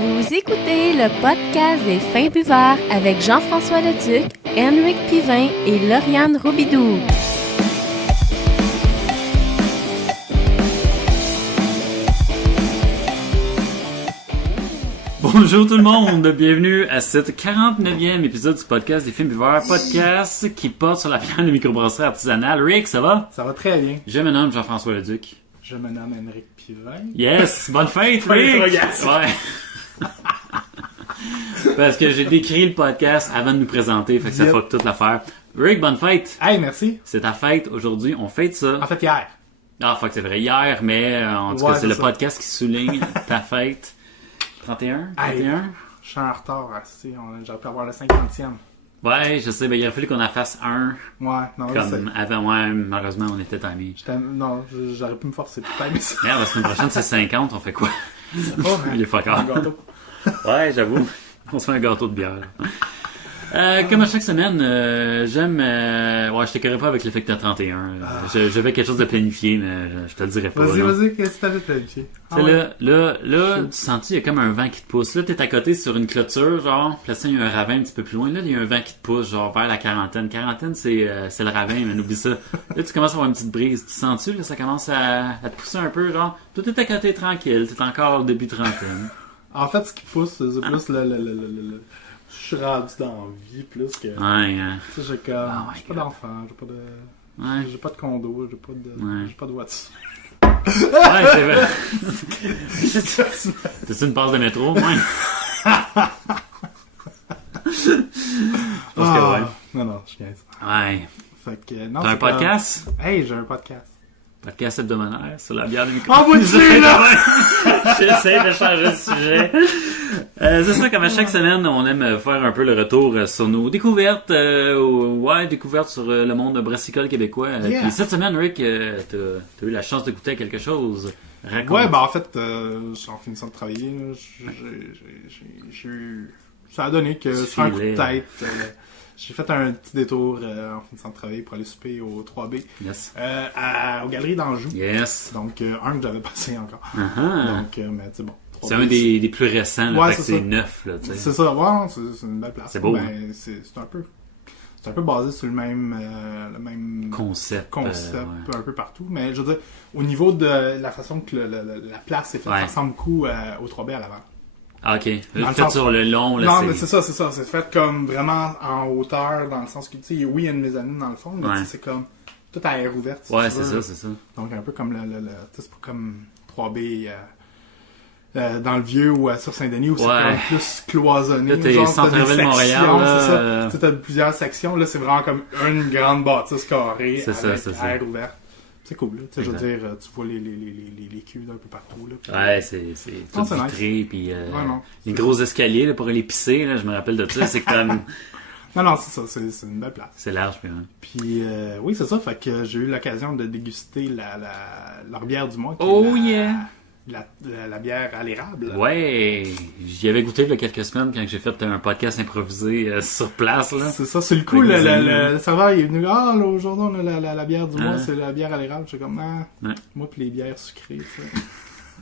Vous écoutez le podcast des Fins Buveurs avec Jean-François Leduc, Henrik Pivin et Lauriane Robidoux. Bonjour tout le monde, bienvenue à cette 49e épisode du podcast des Fins Buveurs, podcast qui porte sur la bière de microbrasserie artisanale. Rick, ça va? Ça va très bien. Je me nomme Jean-François Leduc. Je me nomme Henrik Pivin. Yes! Bonne fête, Rick! Ouais. Parce que j'ai décrit le podcast avant de nous présenter, fait que ça fuck toute l'affaire. Rick, bonne fête! Hey, merci. C'est ta fête aujourd'hui, on fête ça. En fait, hier. Ah, fuck, c'est vrai, hier, mais en tout cas, c'est le podcast qui souligne ta fête. 31? 31? Hey, je suis en retard, j'aurais pu avoir le 50e. Ouais, je sais, mais il aurait fallu qu'on en fasse un. Ouais, non, Comme avant, ouais, malheureusement, on était timés. Non, j'aurais pu me forcer pour timer ça. Merde, la semaine prochaine, c'est 50, on fait quoi? C'est pas, man. Il est fuck Un off. gâteau. Ouais, j'avoue. On se fait un gâteau de bière. Comme à chaque semaine, j'aime... ouais, je t'écœurerai pas avec l'effet que t'as 31. Je vais quelque chose de planifié, mais je te le dirai pas. Vas-y, qu'est-ce que t'avais planifié? Tu sais, là, tu sens-tu, il y a comme un vent qui te pousse. Là, t'es à côté sur une clôture, genre, puis là, il y a un ravin un petit peu plus loin. Là, il y a un vent qui te pousse, genre, vers la quarantaine. Quarantaine, c'est le ravin, mais n'oublie ça. Là, tu commences à avoir une petite brise. Tu sens-tu, là, ça commence à te pousser un peu, genre, toi, t'es à côté tranquille, t'es encore au début trentaine. En fait, ce qui pousse, c'est plus le... Je suis rendu dans la vie, plus que... Ouais, Tu sais, j'ai comme... j'ai pas d'enfant, j'ai pas de... Ouais. J'ai pas de condo, j'ai pas de voiture. Ouais, c'est vrai. T'as-tu une passe de métro, ouais? Je pense que ouais. Non, je gagne ça. Ouais. Fait que... Non, T'as un podcast? Hey, j'ai un podcast. Podcast hebdomadaire sur la bière de micro. En bout-dessus, là! J'essaie de changer de sujet. C'est ça, comme à chaque semaine, on aime faire un peu le retour sur nos découvertes. Découvertes sur le monde brassicole québécois. Yeah. Puis cette semaine, Rick, t'as eu la chance de goûter à quelque chose. Raconte. Ouais, ben en fait, en finissant de travailler, là, j'ai eu... Ça a donné que sur un coup de tête, j'ai fait un petit détour en finissant de travailler pour aller souper au 3B. Yes. Aux Galeries d'Anjou. Yes. Donc, un que j'avais passé encore. Uh-huh. Donc, mais tu sais, bon. 3B, C'est un des plus récents, là, ouais, fait que c'est neuf, là, tu sais. C'est ça, ouais, c'est une belle place. C'est beau. Ben, c'est un peu basé sur le même Concept. un peu partout. Mais je veux dire, au niveau de la façon que la place est faite, ça ressemble beaucoup au 3B à Laval. Ah, ok. Dans le Fait sens... sur le long, là, non, mais c'est ça. C'est fait comme vraiment en hauteur, dans le sens que, tu sais, oui, il y a une mezzanine dans le fond, mais c'est comme tout à air ouverte. Si ouais, tu c'est veux. ça. Donc, un peu comme tu sais, c'est pas comme 3B dans le vieux ou sur Saint-Denis, où c'est comme plus cloisonné. Là, t'es centre-ville de Montréal. C'est ça. Tu sais, t'as plusieurs sections. Là, c'est vraiment comme une grande bâtisse carrée avec air ouverte. C'est cool, là. Tu sais, je veux dire, tu vois les cuves d'un peu partout, là. Puis... Ouais, c'est tout vitré, puis les gros escaliers, là, pour aller pisser, là, je me rappelle de ça, c'est comme... Non, c'est ça, c'est une belle place. C'est large, puis Puis, oui, c'est ça, fait que j'ai eu l'occasion de déguster leur bière du mois. La bière à l'érable. Ouais, j'y avais goûté il y a quelques semaines quand j'ai fait un podcast improvisé sur place, là. C'est ça, c'est le coup, le serveur il est venu, là, aujourd'hui on a la bière du mois, c'est la bière à l'érable. J'étais comme, moi pis les bières sucrées, tu sais.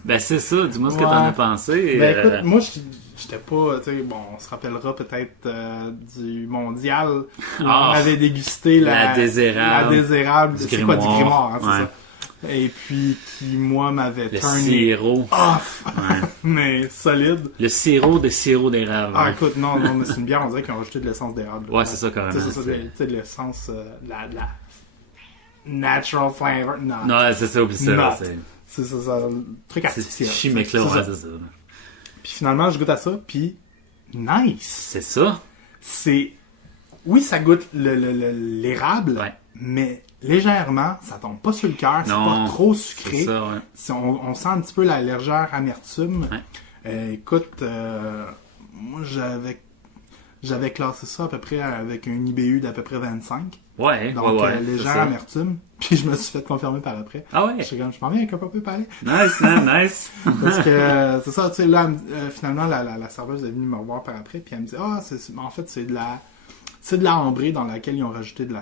Ben c'est ça, dis-moi ce que t'en as pensé. Ben écoute, moi j'étais pas, tu sais, bon, on se rappellera peut-être du mondial où on avait dégusté la désérable, c'est quoi, du grimoire, hein, c'est ça. Et puis qui, moi, m'avait turné sirop off, mais solide. Le sirop d'érable. Ah, écoute, non, mais c'est une bière, on dirait qu'ils ont rajouté de l'essence d'érable. Ouais, c'est ça, carrément. C'est ça, tu sais, de l'essence, la natural flavor. Non, c'est ça, oublie ça. C'est ça, un truc artificiel. C'est chimique, là, c'est ça. Puis finalement, je goûte à ça, puis nice. C'est ça. Oui, ça goûte l'érable, mais légèrement, ça tombe pas sur le cœur, c'est pas trop sucré. C'est ça, on sent un petit peu la légère amertume. Écoute, moi j'avais classé ça à peu près avec un IBU d'à peu près 25. Ouais, donc légère amertume. Puis je me suis fait confirmer par après. Ah ouais? Je m'en viens avec un peu palais. Nice, man, nice. Parce que c'est ça, tu sais, là, finalement, la serveuse est venue me revoir par après, puis elle me dit, en fait, c'est de la ambrée dans laquelle ils ont rajouté de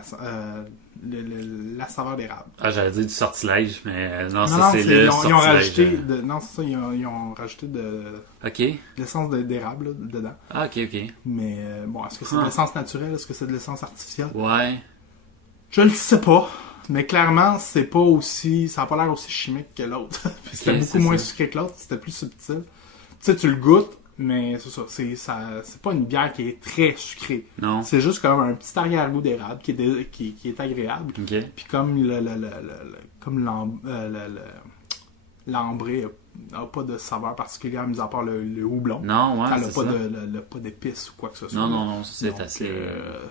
la saveur d'érable. Ah, j'allais dire du sortilège, mais non, ça c'est le sortilège. Ils ont rajouté non, c'est ça, ils ont rajouté de OK. l'essence d'érable là, dedans. Ah, OK. Mais bon, est-ce que c'est de l'essence naturelle? Est-ce que c'est de l'essence artificielle? Ouais. Je le sais pas. Mais clairement, c'est pas aussi. Ça a pas l'air aussi chimique que l'autre. C'était beaucoup moins sucré que l'autre, c'était plus subtil. Tu sais, tu le goûtes, mais c'est ça. C'est pas une bière qui est très sucrée. Non. C'est juste comme un petit arrière-goût d'érable qui est agréable. OK. Puis comme l'ambré n'a pas de saveur particulière, mis à part le houblon. Non, ouais, c'est ça. Elle n'a pas d'épices ou quoi que ce soit. Non, ça c'est assez...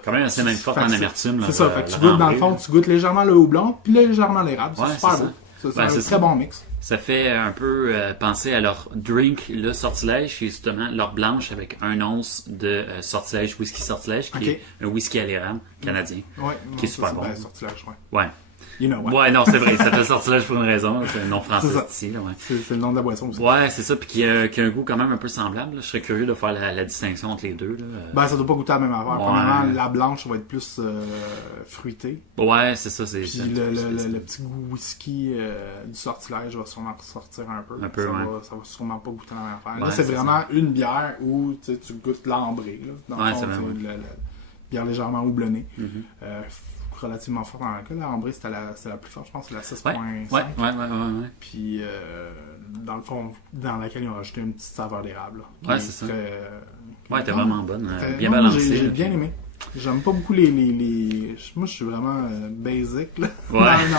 quand même assez même fort en amertume. C'est ça, fait que tu goûtes dans le fond, tu goûtes légèrement le houblon, puis légèrement l'érable. C'est super beau. C'est un très bon mix. Ça fait un peu penser à leur drink, le sortilège, qui est justement leur blanche avec 1 once de whisky sortilège, qui est un whisky à l'érable canadien, qui est super bon. Sortilège, ouais. You know what? Ouais, non, c'est vrai, ça fait sortilège pour une raison, c'est le nom français ici. Là, ouais. C'est le nom de la boisson aussi. Ouais, c'est ça, puis qui a un goût quand même un peu semblable. Là. Je serais curieux de faire la distinction entre les deux. Là. Ça doit pas goûter la même affaire. Premièrement, la blanche va être plus fruitée. Ouais, c'est ça. Puis le petit goût whisky du sortilège va sûrement ressortir un peu. Ça va sûrement pas goûter la même affaire. Là, c'est vraiment une bière où tu goûtes l'ambré. Dans le fond, c'est la bière légèrement houblonnée. Relativement fort dans l'alcool. La ambrée, c'était la plus forte, je pense, c'est la 6.5. Ouais. Puis, dans le fond, dans laquelle ils ont rajouté une petite saveur d'érable. Ouais, c'est ça. Ouais, t'es vraiment bonne. Bien balancée. J'ai bien aimé. J'aime pas beaucoup les... Moi, je suis vraiment basic, là. Ouais. non.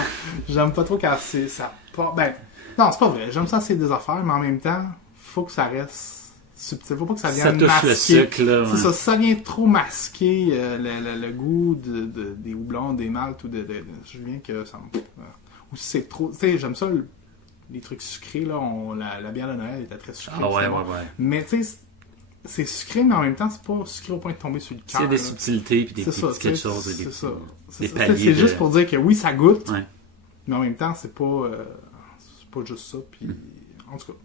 J'aime pas trop quand ça... non, c'est pas vrai. J'aime ça, c'est des affaires, mais en même temps, faut que ça reste subtil. Faut pas que ça vienne masquer. Ça touche le sucre, là. C'est ça. Si ça vient trop masquer le goût des houblons, des maltes ou je viens que ça me... ou si c'est trop... Tu sais, j'aime ça, les trucs sucrés, là. La bière de Noël était très sucrée. Ah ouais. Mais tu sais, c'est sucré, mais en même temps, c'est pas sucré au point de tomber sur le cœur. C'est des subtilités puis des petites quelque chose. Des paliers. C'est juste pour dire que oui, ça goûte, mais en même temps, c'est pas juste ça. Puis, en tout cas,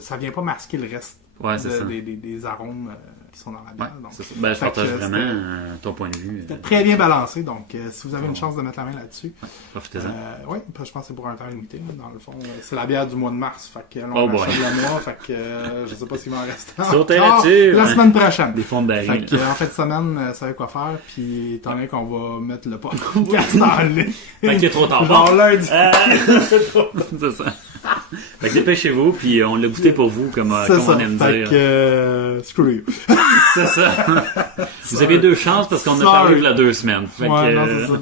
ça vient pas masquer le reste. Ouais, c'est ça. Des arômes qui sont dans la bière. Ouais, donc, c'est ça. Je partage vraiment ton point de vue. C'était très bien balancé, donc si vous avez une chance de mettre la main là-dessus. Profitez-en. Oui, je pense que c'est pour un temps limité, dans le fond. C'est la bière du mois de mars, fait que on achète le mois, fait que je sais pas s'il va en rester Sautez là-dessus! La semaine prochaine. Des fonds de baril. Fait que, en fait, semaine, ça savez quoi faire, puis étant donné qu'on va mettre le podcast en ligne. Fait qu'il est trop tard. Genre lundi. C'est ça. Fait que dépêchez-vous, puis on l'a goûté pour vous, comme on aime dire. Fait que, screw you. C'est ça. Vous avez 2 chances parce qu'on a parlé il y a 2 semaines. Fait non, c'est ça.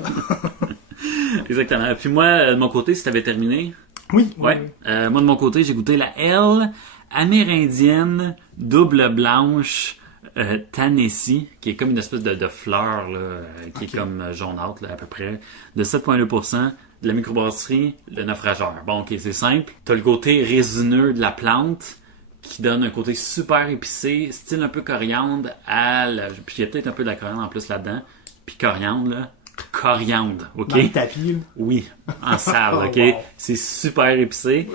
Exactement. Puis moi, de mon côté, si t'avais terminé. Oui. Moi, de mon côté, j'ai goûté la L amérindienne double blanche Tennessee, qui est comme une espèce de fleur, là, qui est comme jaunâtre, là, à peu près, de 7,2%. De la microbrasserie, le naufrageur. Bon, ok, c'est simple. T'as le côté résineux de la plante qui donne un côté super épicé, style un peu coriandre puis il y a peut-être un peu de la coriandre en plus là-dedans. Puis coriandre, là. Coriandre, ok? Dans le tapis, là. Oui, en sable, ok? Wow. C'est super épicé. j'ai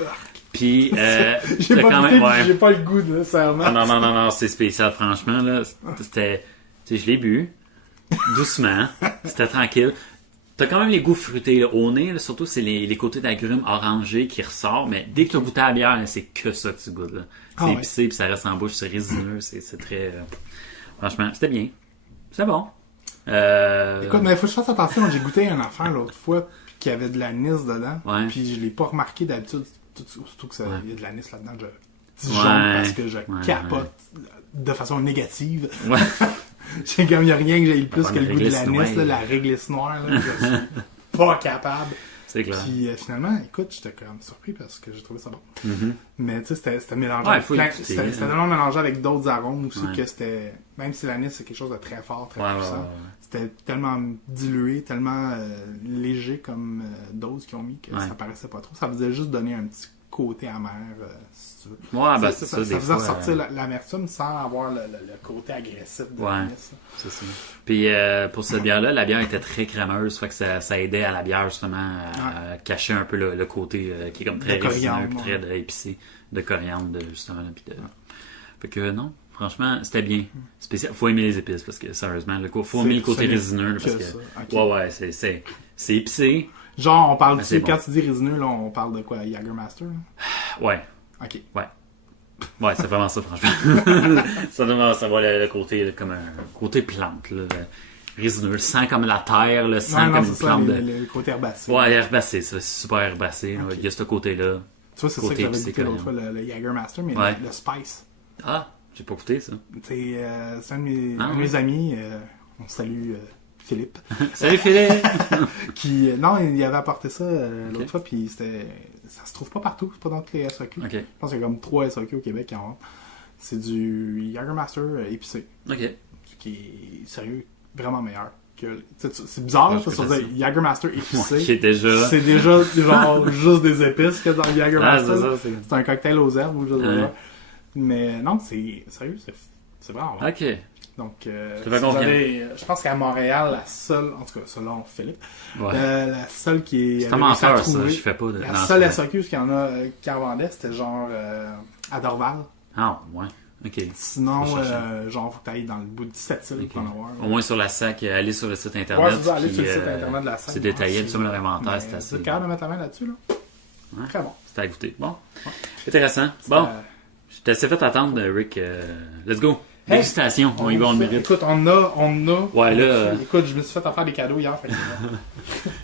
Puis, j'ai pas le goût, là, sérieusement. Non, c'est spécial, franchement, là. C'était, tu sais, je l'ai bu. Doucement. C'était tranquille. T'as quand même les goûts fruités là, au nez, là, surtout c'est les côtés d'agrumes orangés qui ressortent, mais dès que tu as goûté à la bière, là, c'est que ça que tu goûtes. Là. C'est épicé, puis ça reste en bouche, c'est résineux, c'est très... Franchement, c'était bien. C'est bon. Écoute, mais il faut que je fasse attention, j'ai goûté un affaire l'autre fois, puis qu'il y avait de l'anis dedans, puis je l'ai pas remarqué d'habitude, surtout qu'il y a de l'anis là-dedans, je dis jaune parce que je capote de façon négative. Ouais. J'ai comme il n'y a rien que j'ai eu plus que le goût de l'anis, la réglisse noire, là, je suis pas capable. C'est clair. Puis finalement, écoute, j'étais quand même surpris parce que j'ai trouvé ça bon. Mm-hmm. Mais tu sais, c'était mélangé c'était tellement mélangé avec d'autres arômes aussi que c'était, même si l'anis c'est quelque chose de très fort, très puissant, c'était tellement dilué, tellement léger comme dose qu'ils ont mis que ça paraissait pas trop. Ça faisait juste donner un petit côté amer, si tu veux. Ouais, ben c'est ça. Ça faisait ressortir l'amertume sans avoir le côté agressif de l'anis. C'est ça. Puis pour cette bière-là, la bière était très crémeuse, fait que ça aidait à la bière justement à cacher un peu le côté qui est comme très résineux, très épicé de coriandre justement. Puis fait que non, Franchement, c'était bien. Spécial. Faut aimer les épices parce que, sérieusement, faut aimer le côté résineux. Parce que, okay. C'est épicé. Genre, on parle quand tu dis résineux, là, on parle de quoi? Jägermeister? Ouais. Ok. Ouais, c'est vraiment ça, franchement. Ça va le côté, comme un côté plante, là. Résineux. Le sang comme la terre, le sang comme une plante. Le côté herbacé. Ouais, herbacé, c'est super herbacé. Okay. Il y a ce côté-là. Tu vois, c'est ça que j'avais goûté l'autre fois, le Jägermeister, mais le spice. Ah, j'ai pas goûté ça. C'est un de mes amis, on salue Philippe. Salut Philippe! Non, il avait apporté ça l'autre fois, puis ça se trouve pas partout, c'est pas dans tous les SAQ. Okay. Je pense qu'il y a comme 3 SAQ au Québec qui en vendent. C'est du Jägermeister épicé. Ok. Qui est, sérieux, vraiment meilleur. C'est bizarre, je veux dire, Jägermeister épicé. C'est déjà genre juste des épices que dans le Jägermeister. C'est un cocktail aux herbes ou juste mais non, c'est sérieux, c'est vraiment bon. Ok. Donc, je pense qu'à Montréal, la seule, en tout cas, selon Philippe, la seule qui est. C'est un menteur, ça, je fais pas de. La seule SAQ qui en vendait, c'était genre à Dorval. Ah, ouais. Ok. Sinon, genre, faut que tu ailles dans le bout du 7-îles pour en avoir. Au moins sur la SAC, aller sur le site internet. Ouais, c'est ça, aller sur le site internet de la SAC. C'est détaillé, sur leur inventaire, c'est assez. C'est capable de mettre la main là-dessus, là. Ouais. Très bon. C'était à goûter. Bon. Intéressant. Bon. Je t'ai assez fait attendre, Rick. Let's go. Félicitations, on y va, on le mérite. Écoute, on a. Ouais, là. Écoute, je me suis fait faire des cadeaux hier.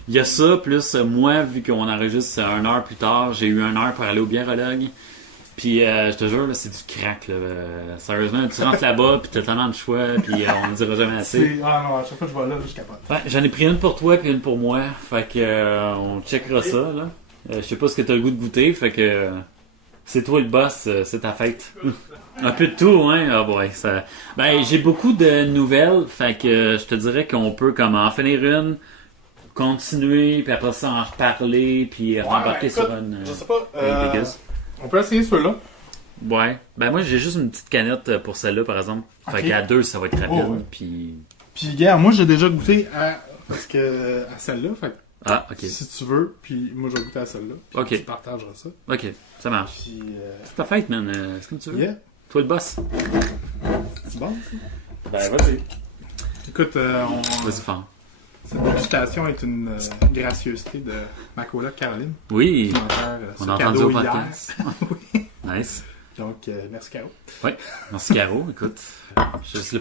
Il y a ça, plus moi, vu qu'on enregistre 1 heure plus tard, j'ai eu 1 heure pour aller au biérologue. Puis, je te jure, là, c'est du crack, là. Sérieusement, tu rentres là-bas, puis t'as tellement de choix, puis on ne dira jamais assez. Ah non, à chaque fois que je vais là, je capote. Ouais, j'en ai pris une pour toi, puis une pour moi. Fait que, on checkera ça, là. Je sais pas ce que t'as le goût de goûter, fait que. C'est toi le boss, c'est ta fête. Un peu de tout, hein? Ah boy, ça... Ben, j'ai beaucoup de nouvelles, fait que je te dirais qu'on peut comme en finir une, continuer, puis après ça en reparler, puis rembarquer sur une... Je sais pas, on peut essayer ceux-là. Ouais. Ben moi, j'ai juste une petite canette pour celle-là, par exemple. Fait qu'à 2, ça va être rapide, puis... Puis, gars, moi, j'ai déjà goûté à celle-là, fait ah, ok. Si tu veux, puis moi, je vais goûter à celle-là, puis okay. tu partageras ça. Ok, ça marche. Puis, c'est ta fête, man. Est-ce que tu veux? Yeah. Toi le boss. C'est bon, ça? Ben, vas-y. Écoute, vas-y, fort. Cette dégustation est une gracieuseté de ma coloc Caroline. Oui. On a entendu au podcast. Oui. Nice. Donc, merci Caro. Oui, merci Caro. Écoute, j'ai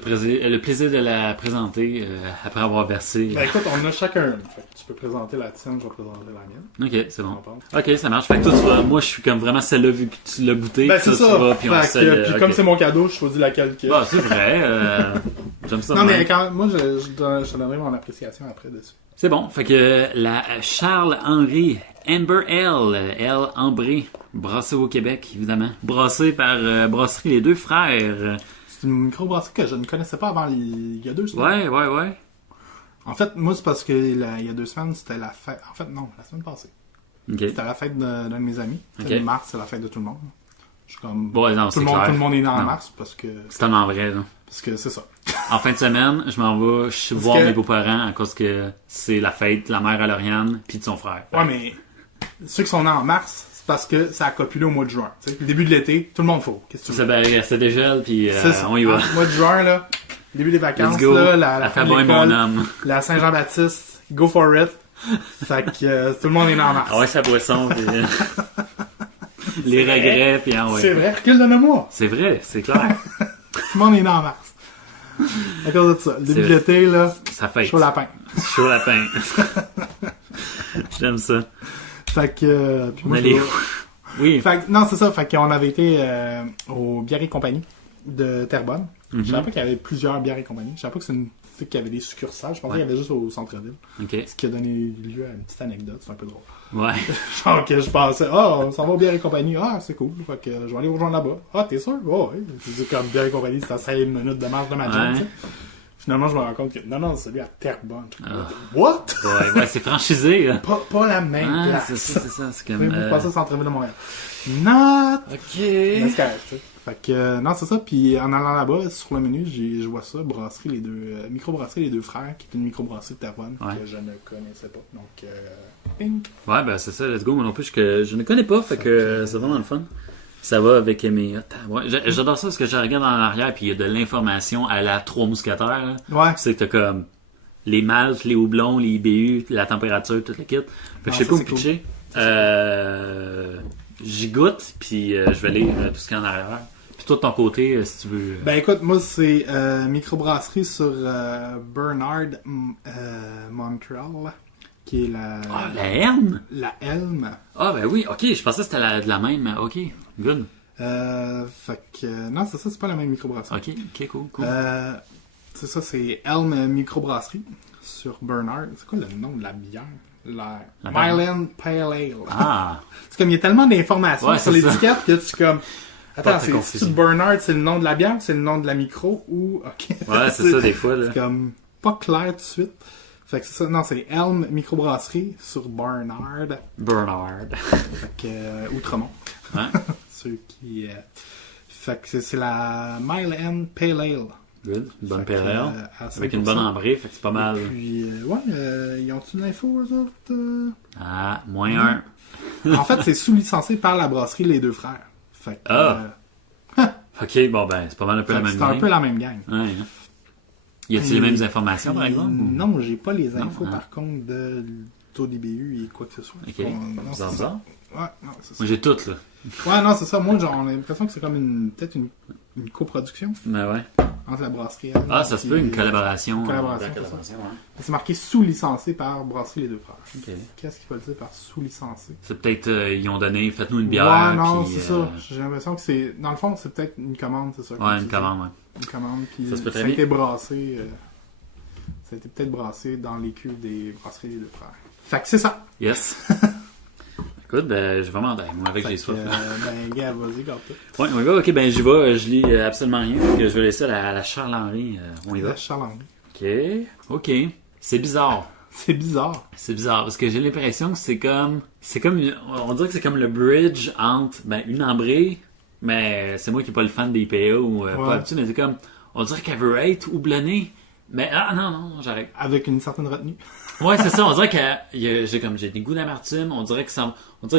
le plaisir de la présenter après avoir versé. Ben écoute, on a chacun une. Tu peux présenter la tienne, je vais présenter la mienne. Ok, c'est bon. Ok, ça marche. Fait que toi, moi, je suis comme vraiment celle-là vu que tu l'as goûté. Ben c'est ça. Puis okay. Comme c'est mon cadeau, je choisis laquelle que. Ah, c'est vrai. J'aime ça. Non, mais quand moi, je te donnerai mon appréciation après dessus. C'est bon. Fait que la Charles-Henri Amber Ale Ambré, brassée au Québec, évidemment. Brassée par Brasserie Les Deux Frères. C'est une microbrasserie que je ne connaissais pas avant il y a 2 semaines. Ouais. En fait, moi, c'est parce que il y a 2 semaines, c'était la fête. En fait, non, la semaine passée. Okay. C'était la fête d'un de mes amis. Okay. Mars, c'est la fête de tout le monde. Je suis comme. Bon, non, tout le monde est né en mars parce que. C'est tellement vrai, là. Parce que c'est ça. En fin de semaine, je m'en vais voir mes beaux-parents à cause que c'est la fête de la mère à Lauriane puis de son frère. Ouais, mais ceux qui sont nés en mars, c'est parce que ça a copulé au mois de juin. T'sais. Le début de l'été, tout le monde faut. Qu'est-ce que tu veux? Ben, c'est déjà, puis on y va. Le mois de juin, là, début des vacances, là, la fin de l'école, la Saint-Jean-Baptiste, go for it. Fait que tout le monde est né en mars. Ah ouais, sa boisson, puis les regrets, puis ouais. C'est vrai, recule de moi. C'est vrai, c'est clair. Tout le monde est né en mars. À cause de ça. Le début de l'été, là, ça fait chaud lapin. Chaud lapin. J'aime ça. Fait que... puis moi, oui. Fait que, non, c'est ça. Fait qu'on avait été au Bière et Compagnie de Terrebonne. Je savais pas qu'il y avait plusieurs bières et compagnie. Je savais pas que c'est une qu'il y avait des succursales. Je pensais qu'il y avait juste au centre-ville. Okay. Ce qui a donné lieu à une petite anecdote. C'est un peu drôle. Ouais. Genre que je pensais, on s'en va au Bière et Compagnie. Ah, c'est cool. Fait que je vais aller vous rejoindre là-bas. Ah, t'es sûr? Oh, oui. Je dis comme Bière et Compagnie, c'est à 5 minutes de marche de ma journée. Finalement, je me rends compte que non, c'est celui à Terrebonne. What? Ouais, c'est franchisé. Pas la même place. C'est ça. C'est comme. Vous passez au centre-ville de Montréal. Not! Ok. Mais c'est correct, tu sais. Fait que, non, c'est ça. Puis en allant là-bas, sur le menu, je vois ça, brasserie les deux, microbrasserie Les Deux Frères, qui est une microbrasserie de Terrebonne que je ne connaissais pas. Donc, ping. Ouais, ben c'est ça, let's go. Moi non plus, que je ne connais pas, fait que c'est vraiment le fun. Ça va avec mes... Ouais, j'adore ça parce que je regarde en arrière puis il y a de l'information à la 3 mousquetaires. Là. Ouais. C'est que t'as comme les maltes, les houblons, les IBU, la température, tout le kit. Fait que je sais pas où pitcher. J'y goûte puis je vais lire tout ce qu'il y a en arrière. Puis toi de ton côté, si tu veux... Ben écoute, moi c'est microbrasserie sur Bernard Montreal. Qui est la... Ah, la Helm? La Helm. Ah, ben oui, ok, je pensais que c'était de la même. Ok, good. Fait que... Non, c'est pas la même microbrasserie. Ok, cool. C'est ça, c'est Helm Microbrasserie sur Bernard. C'est quoi le nom de la bière? La Myland Pale Ale. Ah! C'est comme, il y a tellement d'informations sur l'étiquette que tu comme... Attends, c'est Bernard, c'est le nom de la bière, c'est le nom de la micro ou... Ok. Ouais, c'est ça, des fois, là. C'est comme pas clair tout de suite. Fait que c'est ça, non, c'est Helm Microbrasserie sur Bernard. Fait que, Outremont. Ouais. Ceux qui... Fait que c'est la Myland Pale Ale. Good. Une bonne pale ale. Avec une bonne ambrée, fait que c'est pas mal. Et puis, ils ont-tu une info, eux autres? Ah, -1. En fait, c'est sous-licencé par la brasserie Les Deux Frères. Fait que... Ok, bon ben, c'est pas mal un peu la même gang. C'est un peu la même gang. Ouais. Y a-t-il les mêmes informations, par exemple? Non, j'ai pas les infos, par contre, de taux d'IBU et quoi que ce soit. Ok. Bizarre. Ouais, non, c'est ça. Moi, j'ai tout, là. Ouais, non, c'est ça. Moi, genre, on a l'impression que c'est comme peut-être une coproduction. Ben ouais. Entre la brasserie. Ça se peut, une collaboration. C'est marqué sous-licencé par Brasserie Les Deux Frères. Okay. Qu'est-ce qu'il faut dire par sous-licencé? C'est peut-être, ils ont donné, faites-nous une bière. Ouais, non, c'est ça. J'ai l'impression que c'est. Dans le fond, c'est peut-être une commande, c'est ça. Ouais, une commande, ouais. Une commande, puis ça a été brassé. Ça a été peut-être brassé dans les cuves des Brasseries Les Deux Frères. Fait que c'est ça. Yes. Écoute, ben, j'ai vraiment... moi, avec, j'ai soif. Ben, gars, vas-y, garde-toi. Ouais, on y va. Ok, ben, j'y vais. Je lis absolument rien. Fait que je vais laisser à la Charles-Henri. On y va. La Charles-Henri. Ok. C'est bizarre. C'est bizarre. C'est bizarre, parce que j'ai l'impression que c'est comme... On dirait que c'est comme le bridge entre, une ambrée, mais c'est moi qui n'ai pas le fan des IPA ou pas habitué, mais c'est comme... On dirait qu'elle veut être houblonnée, mais... Ah, non, j'arrête. Avec une certaine retenue. Ouais, c'est ça. On dirait que j'ai des goûts d'amertume. On dirait que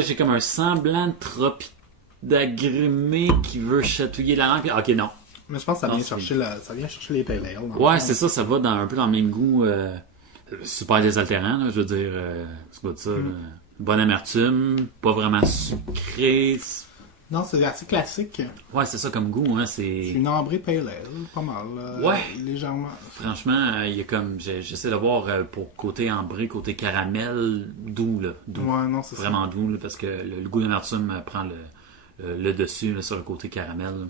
j'ai comme un semblant de d'agrimé qui veut chatouiller la langue. Puis, ok, non. Mais je pense que ça vient chercher les pale ale. Ouais, c'est ça. Ça va un peu dans le même goût. Super désaltérant, là, je veux dire. C'est quoi de ça? Bonne amertume, pas vraiment sucré. Non, c'est assez classique. Ouais, c'est ça comme goût, hein. C'est une ambrée pale ale, pas mal. Ouais. Légèrement. Franchement, il y a comme... J'essaie de voir pour côté ambré, côté caramel, doux, là. Doux. Ouais, non, c'est vraiment doux, là, parce que le goût d'amertume prend le dessus, là, sur le côté caramel. Là.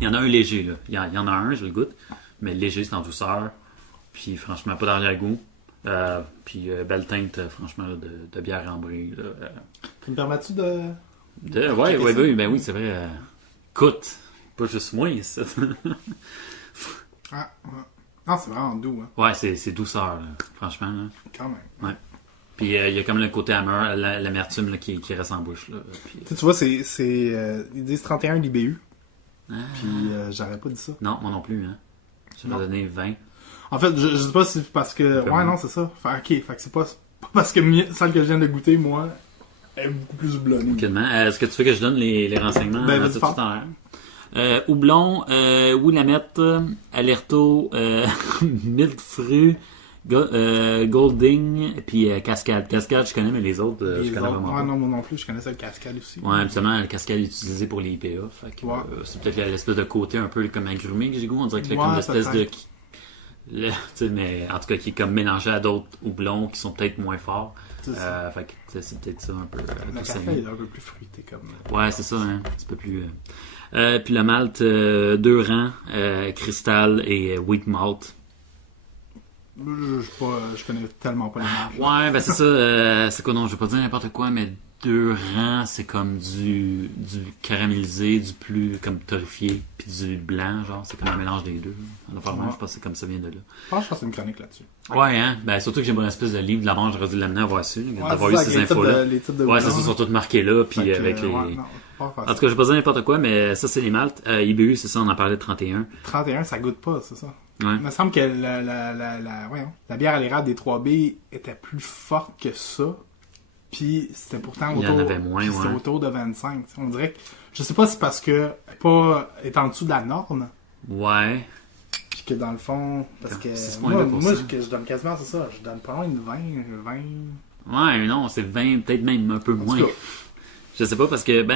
Il y en a un léger, là. Il y en a un, je le goûte, mais léger, c'est en douceur. Puis, franchement, pas d'arrière-goût. Puis, belle teinte, franchement, là, de bière ambrée. Tu me permets-tu de... Oui, c'est vrai. Coûte. Pas juste moi, ça. Ah, ouais. Non, c'est vraiment doux. Hein. Ouais, c'est douceur, là, franchement. Là. Quand même. Ouais. Puis il y a comme le côté amer, l'amertume là, qui reste en bouche. Là. Puis, tu vois, ils disent 31 d'IBU. Puis j'aurais pas dit ça. Non, moi non plus. Hein. Je vais donner 20. En fait, je sais pas si c'est parce que... Ouais, non, c'est ça. Fait que c'est pas parce que celle que je viens de goûter, moi... est beaucoup plus houblonnée. Est-ce que tu veux que je donne les renseignements tout de tout en l'air? Houblon, Willamette, Alerto, Mildfru, Golding, puis Cascade. Cascade, je connais, mais les autres, je connais vraiment pas. Non, moi non plus, je connaissais le Cascade aussi. Ouais, absolument, le Cascade est utilisé pour les IPA. Fait que, c'est peut-être l'espèce de côté un peu comme agrumé que j'ai goût. On dirait que comme l'espèce de... mais en tout cas, qui est comme mélangé à d'autres houblons qui sont peut-être moins forts. Fait que c'est peut-être ça un peu. Le café est un peu plus fruité comme. Ouais, c'est ça, hein. Un petit peu plus. Puis le malt, 2 rangs, cristal et wheat malt. Je connais tellement pas les marques. Ouais, ben c'est ça. C'est quoi, non, je vais pas dire n'importe quoi, mais 2 rangs, c'est comme du caramélisé, du plus comme torréfié, puis du blanc, genre, c'est comme un mélange des deux. Je pense que c'est comme ça vient de là. Je pense que c'est une chronique là-dessus. Ouais, hein, ben surtout que j'ai une espèce de livre de la manche, j'aurais dû l'amener à voir dessus, d'avoir eu ces infos-là. Ouais, c'est ça, sont toutes marquées là, puis avec les... En tout cas, je vais pas dire n'importe quoi, mais ça, c'est les maltes. IBU, c'est ça, on en parlait de 31. 31, ça goûte pas, c'est ça. Ouais. Il me semble que la bière à l'érable des 3B était plus forte que ça. Puis c'était pourtant autour de 25. On dirait que Je sais pas si c'est parce que est en dessous de la norme. Ouais. Puis que dans le fond, parce que moi je donne quasiment, c'est ça, je donne pas loin de 20. Ouais, non, c'est 20, peut-être même un peu moins. Je sais pas, parce que,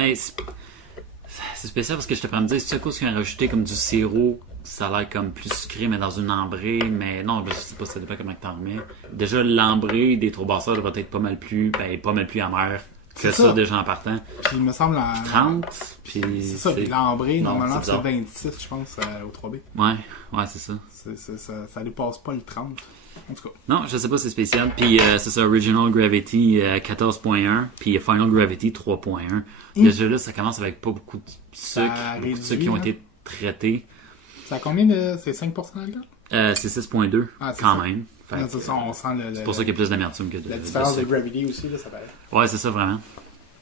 c'est spécial parce que je te prends me dire, c'est à cause qu'ils ont rajouté comme du sirop, ça a l'air comme plus sucré, mais dans une ambrée, mais non, je sais pas, ça dépend comment t'en remets. Déjà, l'ambrée des Trobasseurs va être pas mal plus amer que ça déjà en partant. Puis il me semble 30, puis c'est ça, puis l'ambrée, normalement, c'est 26, je pense, au 3B. Ouais, c'est ça. Ça dépasse pas le 30. En tout cas. Non, je sais pas, c'est spécial. Puis c'est ça, Original Gravity 14.1, puis Final Gravity 3.1. Déjà là, ça commence avec pas beaucoup de sucre, beaucoup de sucre qui ont été traités. Ça a combien de... C'est 5% d'alcool? C'est 6.2, quand même. C'est ça, on sent c'est pour ça qu'il y a plus d'amertume que de... La différence de Gravity aussi, là, ça paraît. Ouais, c'est ça, vraiment.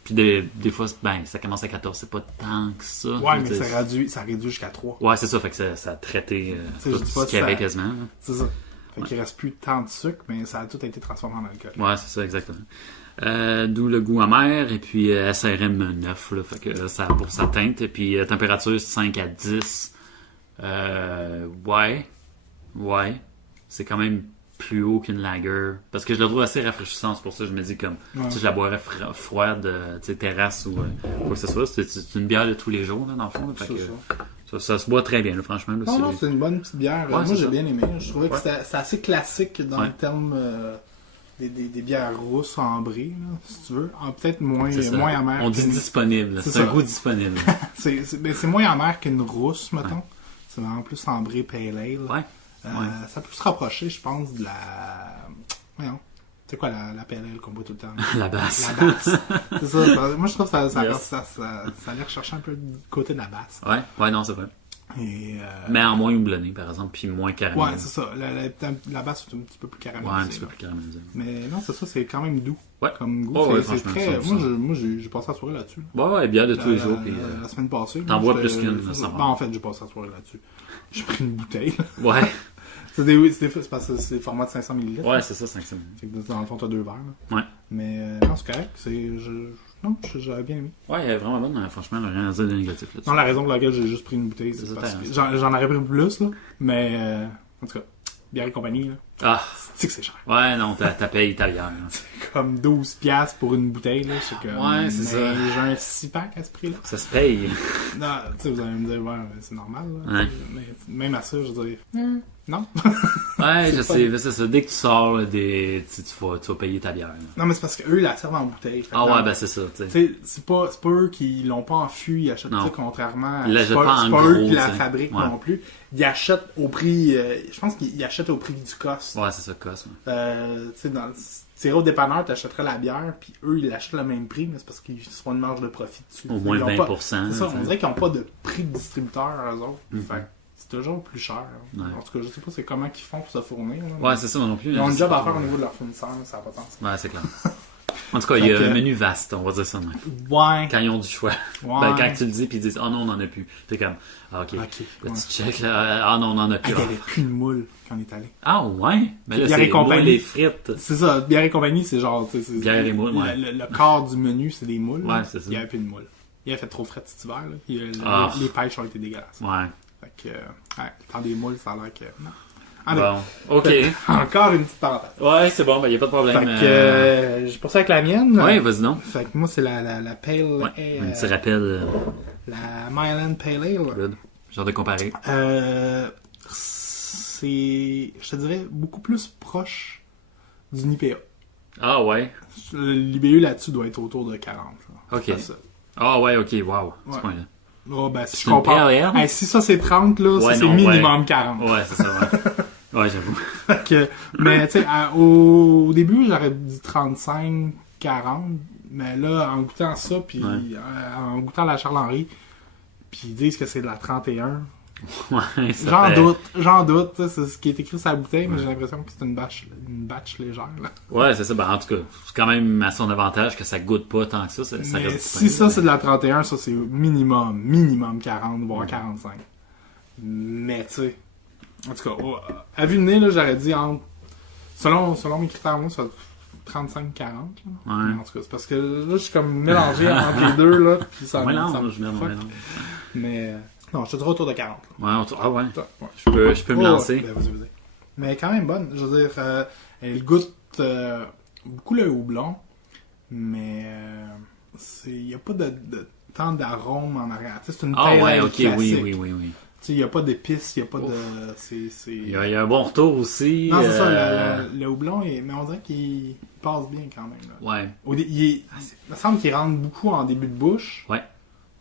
Puis des fois, ça commence à 14, c'est pas tant que ça. Ouais, mais ça réduit jusqu'à 3. Ouais, c'est ça, fait que ça a traité tout ce qu'il y avait quasiment. C'est ça. Fait qu'il reste plus tant de sucre, mais ça a tout été transformé en alcool. Ouais, c'est ça, exactement. D'où le goût amer, et puis SRM 9, là, fait que ça pour sa teinte, et puis température 5 à 10. Ouais. C'est quand même plus haut qu'une lager, parce que je le trouve assez rafraîchissant, c'est pour ça que je me dis comme, si je la boirais froide, terrasse ou quoi que ce soit, c'est une bière de tous les jours, là, dans le fond, là, fait que ça se boit très bien, là, franchement. Là, non, c'est une bonne petite bière. Ouais, moi, j'ai bien aimé. Je trouvais que c'est assez classique dans le terme des bières rousses ambrées, là, si tu veux. Peut-être moins amer. On dit disponible. C'est un goût disponible. c'est moins amer qu'une rousse, mettons. Ouais. C'est vraiment plus ambré pale ale. Ouais. Ça peut se rapprocher, je pense, de la... Voyons. C'est quoi la pale ale qu'on boit tout le temps? La basse. La basse. C'est ça. Moi, je trouve que ça allait rechercher un peu du côté de la basse. Ouais, non, c'est vrai. Mais en moins houblonné, par exemple, puis moins caramélisé. Ouais, c'est ça. La basse, c'est un petit peu plus caramélisée. Ouais, un petit peu plus caramélisé. Mais non, c'est ça, c'est quand même doux. Ouais. Comme goût. C'est très... Moi, j'ai passé la soirée là-dessus. Ouais, bière de tous les jours. Puis, la semaine passée. T'en bois plus qu'une, ça va. En fait, j'ai passé la soirée là-dessus. J'ai pris une bouteille. Ouais. C'est parce que c'est le format de 500 ml. Ouais, c'est ça, 500 ml. Fait que dans le fond, t'as 2 verres. Là. Ouais. Mais non, c'est correct. J'avais bien aimé. Ouais, elle est vraiment bonne, franchement, rien à dire de négatif là-dessus. Non, la raison pour laquelle j'ai juste pris une bouteille, c'est parce que j'en aurais pris plus, là. Mais en tout cas, bière et compagnie, là. Ah! C'est que c'est cher. Ouais, non, t'as payé ta bière. C'est comme 12$ pour une bouteille, là. C'est comme... Ouais, c'est ça. J'ai un 6-pack à ce prix-là. Ça se paye. Non, tu sais, vous allez me dire, ouais, c'est normal, là. Ouais. Mais même à ça, je veux dire, non. Ouais, je sais, c'est ça. Dès que tu sors, tu vas payer ta bière. Là. Non, mais c'est parce qu'eux, ils la servent en bouteille. Ouais, ben c'est ça, tu sais. C'est pas eux qui l'ont pas en fût, ils achètent ça, contrairement à... Ils l'achètent pas en gros. C'est pas eux qui la fabriquent non plus. Ils achètent au prix... je pense qu'ils achètent au prix du cost. Ouais, c'est ça, cost. Tu sais, dans le sirop dépanneur, tu achèterais la bière, puis eux, ils l'achètent le même prix, mais c'est parce qu'ils se font une marge de profit dessus. Au moins 20%. C'est ça, on dirait qu'ils n'ont pas de prix de distributeur, eux autres. Fait c'est toujours plus cher. Ouais. En tout cas, je sais pas c'est comment qu'ils font pour se fournir. Là, ouais, c'est ça, moi non plus. Ils ont un job à faire au niveau de leur fournisseur, ça n'a pas de sens. Ouais, c'est clair. En tout cas, il y a un menu vaste, on va dire ça. Ouais. Quand ils ont du choix. Ouais. Quand tu le dis, puis ils disent, oh non, on n'en a plus. T'es comme, ah, ok. Là, tu check, là, ah non, on n'en a plus. Il n'y avait plus de moule quand on est allé. Ah, ouais. Mais là, bière c'est et compagnie. Les frites. C'est ça, bière et compagnie, c'est genre. Bière et moule, ouais. Le corps du menu, c'est des moules. Ouais, c'est ça. Il n'y avait plus de moule. Il a fait trop frais cet hiver. Là. Les pêches ont été dégueulasses. Ouais. Fait que, le temps des moules, ça a l'air que. Non. Bon, ok. Encore une petite parenthèse. Ouais, c'est bon, il n'y a pas de problème. Fait que, j'ai pensé avec la mienne. Ouais, vas-y donc. Fait que moi, c'est la Pale Ale. Un petit rappel. La Myland Pale Ale. Good. Genre de comparer. C'est, je te dirais, beaucoup plus proche d'une IPA. Ah ouais. L'IBU là-dessus doit être autour de 40. Là. Ok. Ah ouais, ok, wow. Ouais. Ce point-là. Oh, ben, si je compare. Si ça c'est 30, là, ouais, ça c'est minimum 40. Ouais, c'est ça, ouais. Ouais, j'avoue. Mais, tu sais, au début, j'aurais dit 35, 40. Mais là, en goûtant ça, puis en goûtant la Charles-Henri, puis ils disent que c'est de la 31. Ouais, j'en doute, c'est ce qui est écrit sur la bouteille, mais j'ai l'impression que c'est une batch légère. Là. Ouais, c'est ça. Ben, en tout cas, c'est quand même à son avantage que ça goûte pas tant que ça. Mais si ça, c'est de la 31, ça, c'est minimum 40, voire 45. Mais, tu sais, en tout cas, à vue de nez, là, j'aurais dit, selon mes critères, moi, ça 35-40. Ouais. En tout cas, c'est parce que là, je suis comme mélangé entre les deux, là. Puis ça mélange. Mais, non, je te dirais autour de 40. Ouais, ah ouais. Je peux me lancer. Ben, vas-y. Mais quand même bonne. Je veux dire, elle goûte beaucoup le houblon, mais il n'y a pas de tant d'arôme en arrière. Tu sais, c'est une pale ale classique. Oui. Il n'y a pas d'épices, il n'y a pas de... Il y a un bon retour aussi. Non, c'est ça, le houblon, mais on dirait qu'il passe bien quand même. Là. Ouais. Il me semble qu'il rentre beaucoup en début de bouche. Ouais.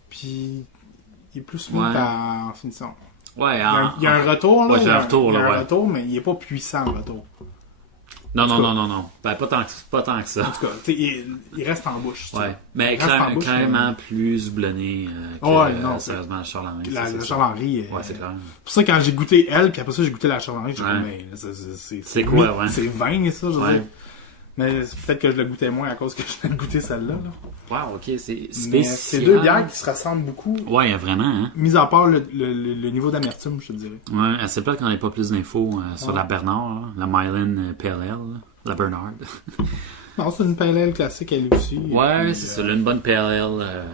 Puis il est plus smooth en finition. Ouais. Il y a un retour, là. Ouais, il y a un retour, mais il n'est pas puissant, le retour. Non. Ben, pas tant que ça. En tout cas, il reste en bouche. Ouais. Mais clairement plus houblonné sérieusement, le Charles-Henri. Le Charles-Henri. Ouais, c'est clair. Pour ça, quand j'ai goûté elle, puis après ça, j'ai goûté la Charles-Henri, j'ai dit, mais c'est quoi, ouais? C'est 20, ça, je veux dire. Mais peut-être que je la goûtais moins à cause que je l'ai goûté celle-là. Là. Wow, ok, c'est spécial. C'est deux bières qui se ressemblent beaucoup. Ouais, vraiment, hein. Mis à part le niveau d'amertume, je te dirais. Ouais, c'est peut-être qu'on n'ait pas plus d'infos sur la Bernard, là, la Mylan Pale Ale, la Bernard. Non, c'est une Pale Ale classique, elle aussi. Ouais, puis, c'est ça, une bonne Pale Ale.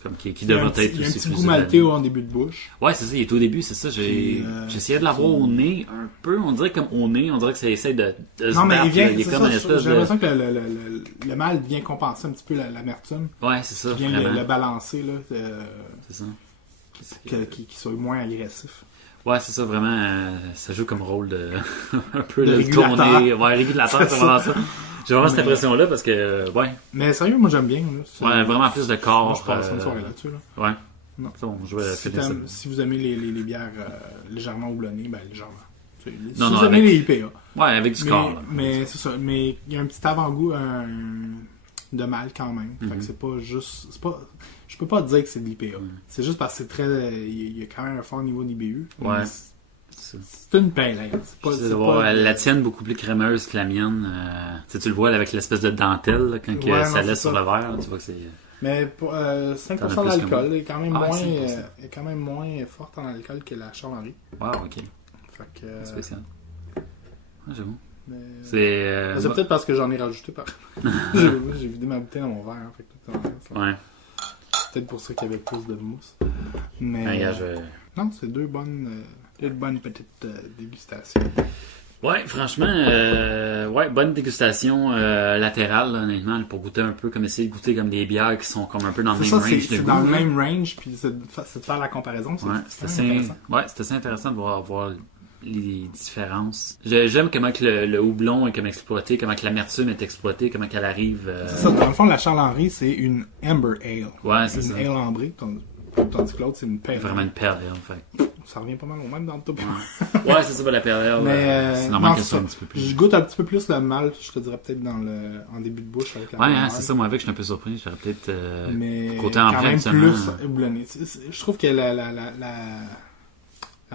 Comme qui devrait être aussi. Il y a un petit goût maltais en début de bouche. Ouais, c'est ça, il est au début, c'est ça. J'essayais de l'avoir au nez un peu. On dirait comme au nez, on dirait que ça essaie de non, mais il vient, est comme une espèce j'ai l'impression que le mal vient compenser un petit peu l'amertume. Ouais, c'est ça. Il vient le balancer, là. C'est ça. Qu'il soit moins agressif. Ouais, c'est ça, vraiment. Ça joue comme rôle de. un peu de tourner. Ouais, régulateur, c'est vraiment ça. J'ai vraiment cette impression-là parce que, ouais. Mais sérieux, moi j'aime bien. Là. Ouais, vraiment plus de corps. Moi, je passe une soirée là-dessus. Là. Ouais. Non. Ça, bon, je vais si vous aimez les bières légèrement houblonnées, ben légèrement. Si vous aimez les IPA. Ouais, avec du corps. Mais c'est ça. Mais il y a un petit avant-goût de mal quand même. Fait que c'est pas juste. Je peux pas dire que c'est de l'IPA. C'est juste parce que c'est très. Il y a quand même un fort niveau d'IBU. Ouais. C'est une pale ale. La tienne beaucoup plus crémeuse que la mienne. Tu le vois avec l'espèce de dentelle là, quand ça laisse sur le verre. Là, tu vois que c'est. Mais pour 5% d'alcool, elle est quand même moins forte en alcool que la Charles-Henri. Wow, ok. Fait que, spécial. J'avoue. C'est peut-être parce que j'en ai rajouté par. J'ai vidé ma bouteille dans mon verre. Fait que ouais. C'est peut-être pour ça qu'il y avait plus de mousse. Mais non, c'est deux bonnes petites dégustations. Ouais, franchement, bonne dégustation latérale, là, honnêtement, pour goûter un peu, comme essayer de goûter comme des bières qui sont comme un peu dans le même range. C'est dans le même range, puis c'est de faire la comparaison. C'est assez intéressant de voir les différences. J'aime comment que le houblon est comme exploité, comment que l'amertume est exploitée, comment qu'elle arrive. C'est ça, dans le fond, la Charles-Henri, c'est une Amber Ale. Ouais, c'est ça. Une ale ambrée, tandis que l'autre, c'est une pale ale. Vraiment une pale ale, en fait. Ça revient pas mal au même dans le top. Ouais, c'est ça, la pale ale. Mais c'est normal qu'elle soit un petit peu plus. Je goûte un petit peu plus le malt, je te dirais peut-être en début de bouche avec la ouais, c'est ça, moi avec, je suis un peu surpris. J'aurais peut-être côté en vrai, plus houblonné. Je trouve que la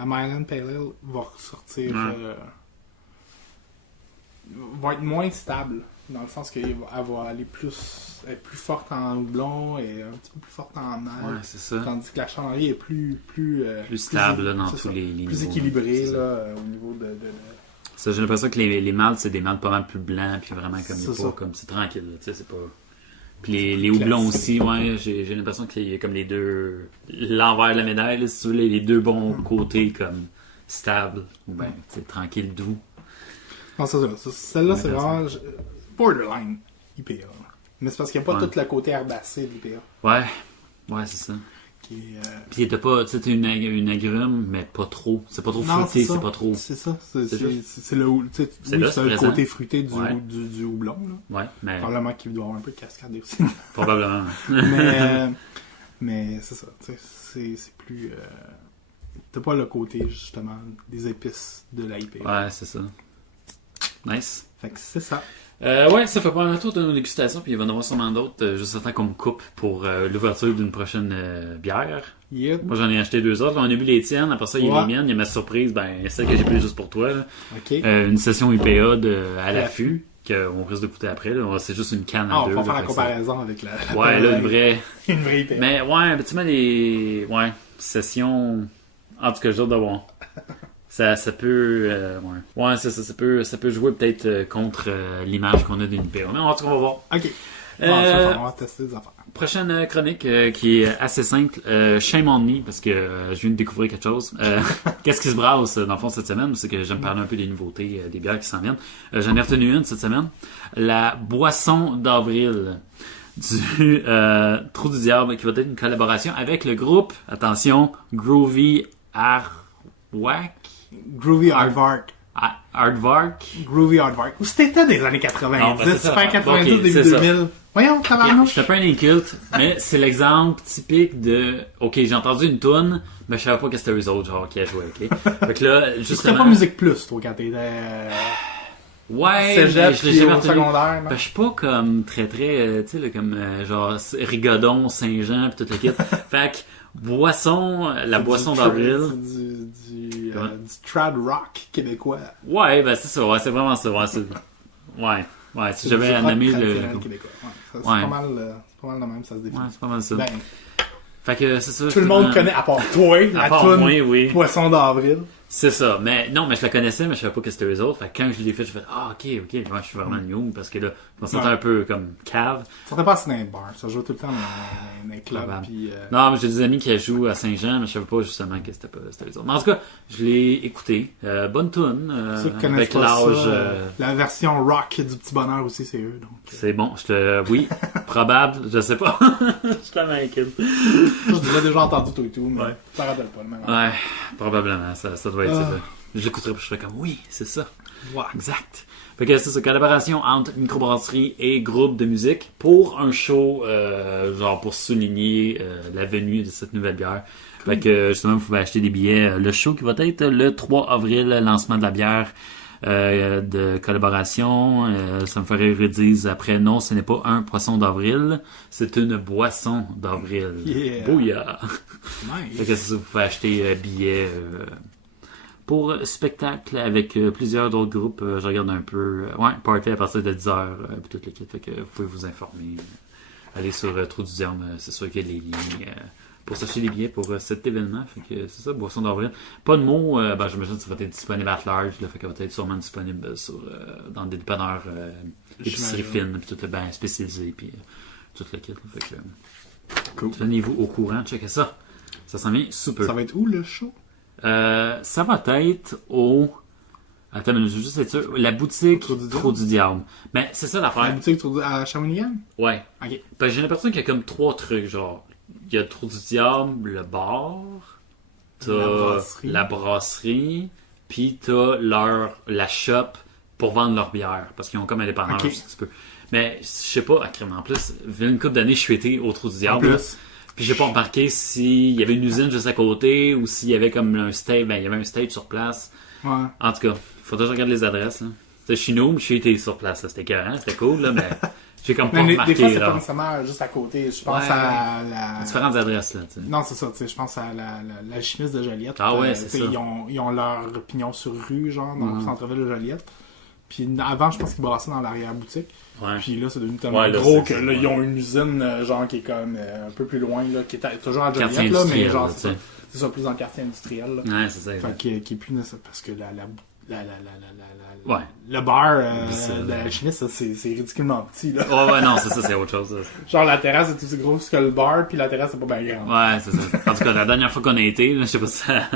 Mylan Pale Ale va ressortir. Va être moins stable. Dans le sens qu'elle va aller être plus forte en houblon et un petit peu plus forte en malt. Ouais, c'est ça. Tandis que la Charles-Henri est plus stable là, dans tous les niveaux. Plus équilibré là, au niveau de... Ça, j'ai l'impression que les maltes, c'est des maltes pas mal plus blancs, puis vraiment comme c'est tranquille. Tu sais, c'est pas. Puis les houblons aussi, ouais, j'ai l'impression qu'il y a comme les deux. L'envers de la médaille, là, si tu veux, les deux bons côtés comme stable, ou bien tranquille, doux. Non, c'est ça. Celle-là, c'est vraiment borderline IPA. Mais c'est parce qu'il n'y a pas tout le côté herbacé de l'IPA. Ouais, c'est ça. Puis t'as pas, tu sais, une agrume, mais pas trop. C'est pas trop fruité, c'est pas trop. C'est ça. C'est le côté fruité du houblon. Là. Ouais, mais. Probablement qu'il doit avoir un peu de cascade aussi. Probablement. mais c'est ça. C'est plus. T'as pas le côté, justement, des épices de la IPA. Ouais, c'est ça. Nice. Fait que c'est ça. Ça fait pas un tour de nos dégustations, puis il va y en avoir sûrement d'autres, juste attends qu'on me coupe pour l'ouverture d'une prochaine bière. Yep. Moi j'en ai acheté 2 autres, on a bu les tiennes, après ça il y a les miennes, il y a ma surprise, celle que j'ai bu juste pour toi. Là. Okay. Une session IPA à l'affût, qu'on risque de goûter après, là. C'est juste une canne à deux. On va faire la comparaison avec la ouais, là, une vraie IPA. Mais ouais, tu mets les sessions, en tout cas j'ai hâte de voir. Ça peut... ouais, c'est ça. Ça peut jouer peut-être contre l'image qu'on a d'une PA. Mais en tout cas, on va voir. OK. On va tester des affaires. Prochaine chronique qui est assez simple. Shame on me, parce que je viens de découvrir quelque chose. Qu'est-ce qui se brasse dans le fond cette semaine? C'est que j'aime parler un peu des nouveautés, des bières qui s'en viennent. J'en ai retenu une cette semaine. La boisson d'avril du Trou du Diable, qui va être une collaboration avec le groupe, attention, Groovy Aardvark. Groovy Aardvark. Aardvark. Groovy Aardvark. Où c'était des années 90? Fin 90, okay, début 2000. Voyons, tabarnouche. J'étais pas un inculte, mais c'est l'exemple typique de... OK, j'ai entendu une toune, mais je savais pas que c'était eux autres, genre, qui a joué, OK? Fait que là, justement... C'était pas Musique Plus, toi, quand t'étais... Ouais, cégep, je l'ai jamais retenu. Secondaire, je suis pas comme très, tu sais, comme genre Rigodon, Saint-Jean, pis tout le kit. Fait que boisson, la boisson d'avril. C'est du trad rock québécois. Ouais, ben c'est ça, ouais, c'est vraiment ça. Ouais, si j'avais nommé le... québécois. Ouais, c'est pas mal de même, ça se définit. Ouais, c'est pas mal ça. Ben, fait que c'est ça. tout le monde connaît, à part toi, la toune oui. Poisson d'avril. C'est ça. Mais non, mais je la connaissais, mais je savais pas que c'était eux autres. Fait que quand je l'ai fait, je fais ok, moi je suis vraiment new parce que là, on sentait un peu comme cave. Ça sortait pas assez dans les bars, ça jouait tout le temps dans les clubs. Puis, non, mais j'ai des amis qui jouent à Saint-Jean, mais je savais pas justement que c'était eux autres. Mais en tout cas, je l'ai écouté. Bonne tune. Avec l'âge. La version rock du Petit Bonheur aussi, c'est eux. Donc. C'est bon, oui, probable, je sais pas. Je suis tellement inquiet. Je l'ai déjà entendu tout et tout, mais ça rappelle pas le même. Ouais, probablement, ça doit être ça. Je l'écouterai puis je fais comme oui, c'est ça. Ouais. Exact. Fait que c'est ça, collaboration entre microbrasserie et groupe de musique pour un show, genre pour souligner la venue de cette nouvelle bière. Cool. Fait que justement, vous pouvez acheter des billets. Le show qui va être le 3 avril, lancement de la bière de collaboration. Ça me ferait redire après, non, ce n'est pas un poisson d'avril, c'est une boisson d'avril. Yeah. Bouillard. Nice. Fait que c'est ça, vous pouvez acheter billets pour spectacle avec plusieurs d'autres groupes. Je regarde un peu. Party à partir de 10h, puis toute l'équipe. Fait que vous pouvez vous informer. Allez sur Trou du Diable, c'est sûr qu'il y a les lignes pour s'acheter des billets pour cet événement. Fait que c'est ça, boisson d'avril. Pas de mots, j'imagine que ça va être disponible à large. Fait qu'elle va être sûrement disponible dans des dépanneurs épicerie fine, puis tout le bien spécialisé, puis toute l'équipe. Fait que cool. Tenez-vous au courant, checkez ça. Ça s'en vient super. Ça va être où le show? Ça va être au... Attends, je veux juste être sûr. La boutique Trou du Diable. Mais c'est ça l'affaire. La boutique à Shawinigan? Ouais. Ok. Parce que j'ai l'impression qu'il y a comme 3 trucs, genre. Il y a le Trou du Diable, le bar, t'as la brasserie, puis t'as la shop pour vendre leur bière. Parce qu'ils ont comme un dépanneur, un petit peu. Mais je sais pas, en plus, vu une couple d'années, je suis été au Trou du Diable. Puis j'ai pas remarqué s'il y avait une usine juste à côté ou s'il y avait comme un stage. Ben, il y avait un stage sur place. Ouais. En tout cas, faudrait que je regarde les adresses. Là. C'est chez nous, mais j'ai été sur place. Là. C'était écœurant, c'était cool, là, mais j'ai comme pas remarqué. Des fois, c'est pas nécessairement juste à côté. Je pense à la... Différentes adresses, là. T'sais. Non, c'est ça. Je pense à la chimiste de Joliette. Ah ouais, c'est ça. Ils ont leur pignon sur rue, genre, dans le centre-ville de Joliette. Puis avant, je pense qu'ils brassaient dans l'arrière-boutique. Ouais. Puis là, c'est devenu tellement gros que là, ils ont une usine, genre, qui est comme un peu plus loin, là, qui est toujours à Joliette, là, mais genre, c'est ça, plus dans le quartier industriel, là. Ouais, c'est ça. Fait qui est plus nécessaire, parce que le bar de la chimiste, c'est ridiculement petit, là. Ouais, non, c'est autre chose, ça. Genre, la terrasse est aussi grosse que le bar, puis la terrasse, c'est pas bien grande. Ouais, c'est ça. En tout cas, la dernière fois qu'on a été, là, je sais pas si ça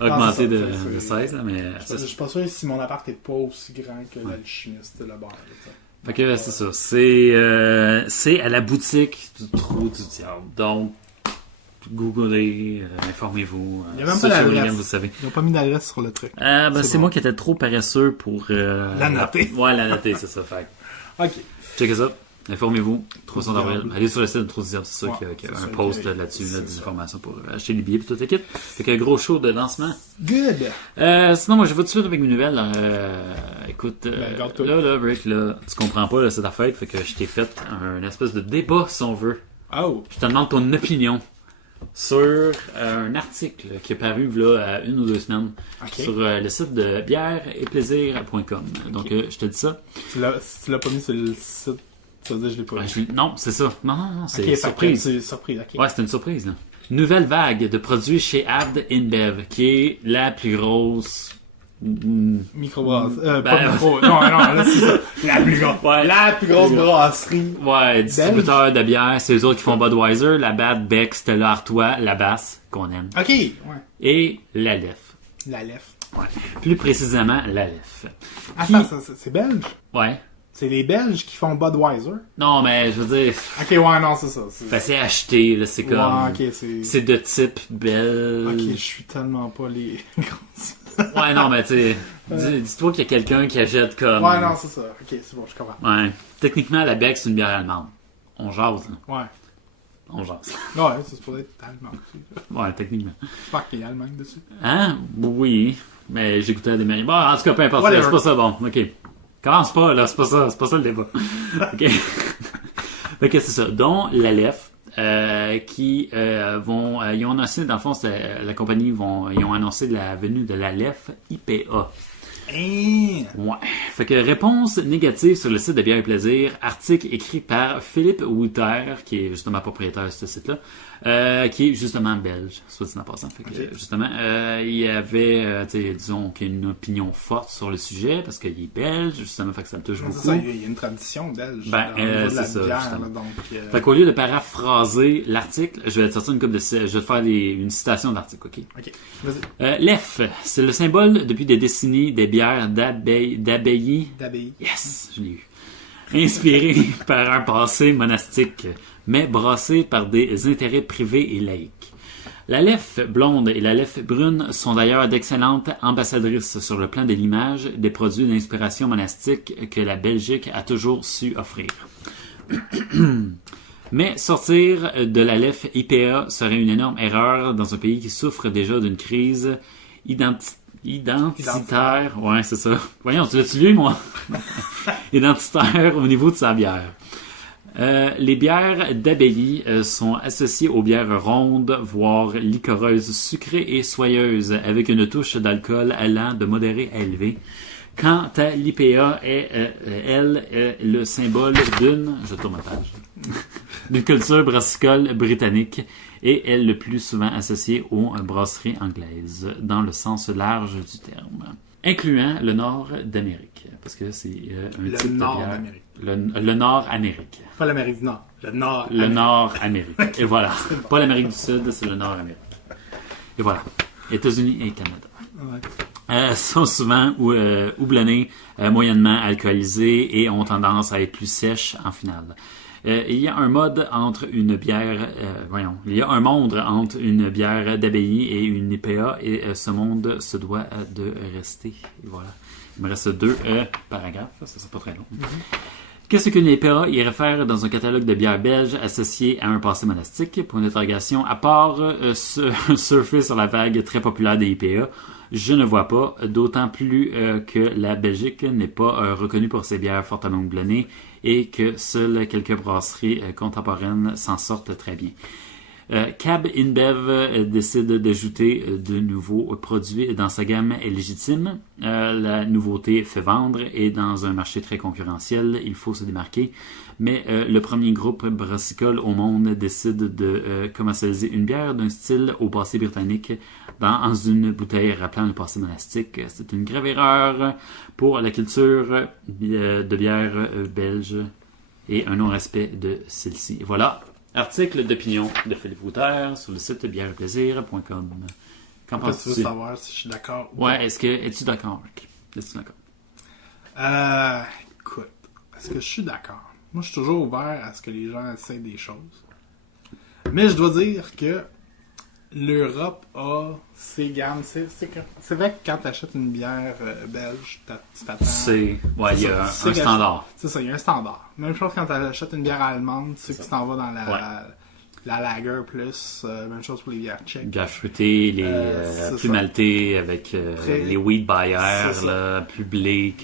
a augmenté de 16, là, mais... Je suis pas sûr si mon appart est pas aussi grand que l'alchimiste, le bar, là, fait que c'est ça. C'est à la boutique du Trou du Diable. Donc, googlez, informez-vous. Il n'y a même pas d'adresse. Vous savez. Ils n'ont pas mis d'adresse sur le truc. C'est moi qui étais trop paresseux pour... la noter. Ouais, la noter, c'est ça. Fait. OK. Checkez ça. Informez-vous. 300 d'avril. Allez sur le site de Trou du Diable. C'est sûr qu'il y a un post là-dessus, des informations pour acheter les billets et toute l'équipe. Fait qu'il y a un gros show de lancement. Good! Sinon, moi, je vais tout de suite avec mes nouvelles. Écoute, Rick, là, tu comprends pas, là, cette affaire. Fait que je t'ai fait un espèce de débat, si on veut. Oh! Je te demande ton opinion sur un article qui est paru là, à 1 ou 2 semaines sur le site de bièreetplaisir.com. Donc, je te dis ça. Si tu l'as pas mis sur le site, ça veut dire que je l'ai pas vu. Non, c'est ça. Non, c'est surprise. C'est surprise, ok. Ouais, c'est une surprise, là. Nouvelle vague de produits chez Abd InBev, qui est la plus grosse... Microbrasserie. Pas micro. Non, là, c'est ça. La plus grosse. Ouais. La plus grosse brasserie. Ouais, distributeur de bière. C'est eux autres qui font Budweiser, la Bad, Beck, Stella Artois, la Basse, qu'on aime. OK, ouais. Et la Lef. La Lef. Ouais. Plus précisément, la Lef. Attends, c'est belge? Ouais. C'est les Belges qui font Budweiser? Non, mais je veux dire... Ok, ouais, non, c'est ça. C'est acheté, là, c'est comme... Ouais, ok, c'est de type belge. Ok, je suis tellement pas les... Ouais, non, mais tu sais, dis-toi qu'il y a quelqu'un qui achète comme... Ouais, non, c'est ça. Ok, c'est bon, je comprends. Ouais. Techniquement, la Beck, c'est une bière allemande. On jase, là. Ouais. On jase. Ouais, ça se pourrait être allemand aussi. Ouais, techniquement. J'espère qu'il y a allemand dessus. Hein? Oui. Mais j'écoutais des meilleurs. Bon, en tout cas, peu importe. C'est pas ça, bon. Ok. Commence pas, là. C'est pas ça le débat. Ok. Ok, c'est ça. Dont la Lef. Qui vont... ils ont annoncé, dans le fond, la compagnie, ils ont annoncé la venue de la Lef IPA. Ouais. Fait que réponse négative sur le site de Bière et Plaisir, article écrit par Philippe Wouter, qui est justement propriétaire de ce site-là, qui est justement belge, soit dit en passant. Fait que, justement, il y avait, disons, qu'il y a une opinion forte sur le sujet, parce qu'il est belge, justement, fait que ça me touche beaucoup. Ça, il y a une tradition belge. C'est ça, bière, là, donc, Fait qu'au lieu de paraphraser l'article, je vais te sortir je vais te faire une citation de l'article, ok? Ok, vas-y. L'F, c'est le symbole depuis des décennies des bières d'abbaye. Yes, je l'ai eu. Inspiré par un passé monastique, mais brassé par des intérêts privés et laïques. La Lef blonde et la Lef brune sont d'ailleurs d'excellentes ambassadrices sur le plan de l'image des produits d'inspiration monastique que la Belgique a toujours su offrir. Mais sortir de la Lef IPA serait une énorme erreur dans un pays qui souffre déjà d'une crise identitaire. Ouais, c'est ça. Voyons, tu l'as-tu lu, moi? Identitaire au niveau de sa bière. Les bières d'abbaye sont associées aux bières rondes, voire liquoreuses, sucrées et soyeuses, avec une touche d'alcool allant de modéré à élevé. Quant à l'IPA, elle est le symbole d'une culture brassicole britannique et est le plus souvent associée aux brasseries anglaises, dans le sens large du terme, incluant le nord d'Amérique, parce que c'est un type de bière. Le Nord-Amérique. Pas l'Amérique du Nord, le Nord-Amérique. Et voilà. Pas l'Amérique du Sud, c'est le Nord-Amérique. Et voilà. États-Unis et Canada. Sont souvent houblonnés, moyennement alcoolisés et ont tendance à être plus sèches en finale. Il y a un monde entre une bière d'abbaye et une IPA et ce monde se doit de rester. Et voilà. Il me reste 2 paragraphes, ça sera pas très long. Qu'est-ce qu'une IPA? Il réfère dans un catalogue de bières belges associé à un passé monastique. Pour une interrogation, à part surfer sur la vague très populaire des IPA, je ne vois pas, d'autant plus que la Belgique n'est pas reconnue pour ses bières fortement houblonnées et que seules quelques brasseries contemporaines s'en sortent très bien. Cab InBev décide d'ajouter de nouveaux produits dans sa gamme est légitime. La nouveauté fait vendre et dans un marché très concurrentiel, il faut se démarquer. Mais le premier groupe brassicole au monde décide de commercialiser une bière d'un style au passé britannique dans une bouteille rappelant le passé monastique. C'est une grave erreur pour la culture de bière belge et un non-respect de celle-ci. Voilà. Article d'opinion de Philippe Wouter sur le site bièreplaisir.com. Qu'en penses-tu? Tu veux savoir si je suis d'accord? Ouais, es-tu d'accord? Es-tu d'accord? Écoute, est-ce que je suis d'accord? Moi, je suis toujours ouvert à ce que les gens essayent des choses. Mais je dois dire que l'Europe a ses gammes. C'est vrai que quand tu achètes une bière belge, tu t'attends... il y a un standard. C'est ça, il y a un standard. Même chose quand tu achètes une bière allemande, tu sais que tu t'en vas dans la lager plus. Même chose pour les bières tchèques. Bières fruitées, les plus maltées avec les wheat Bayer, là, plus blé.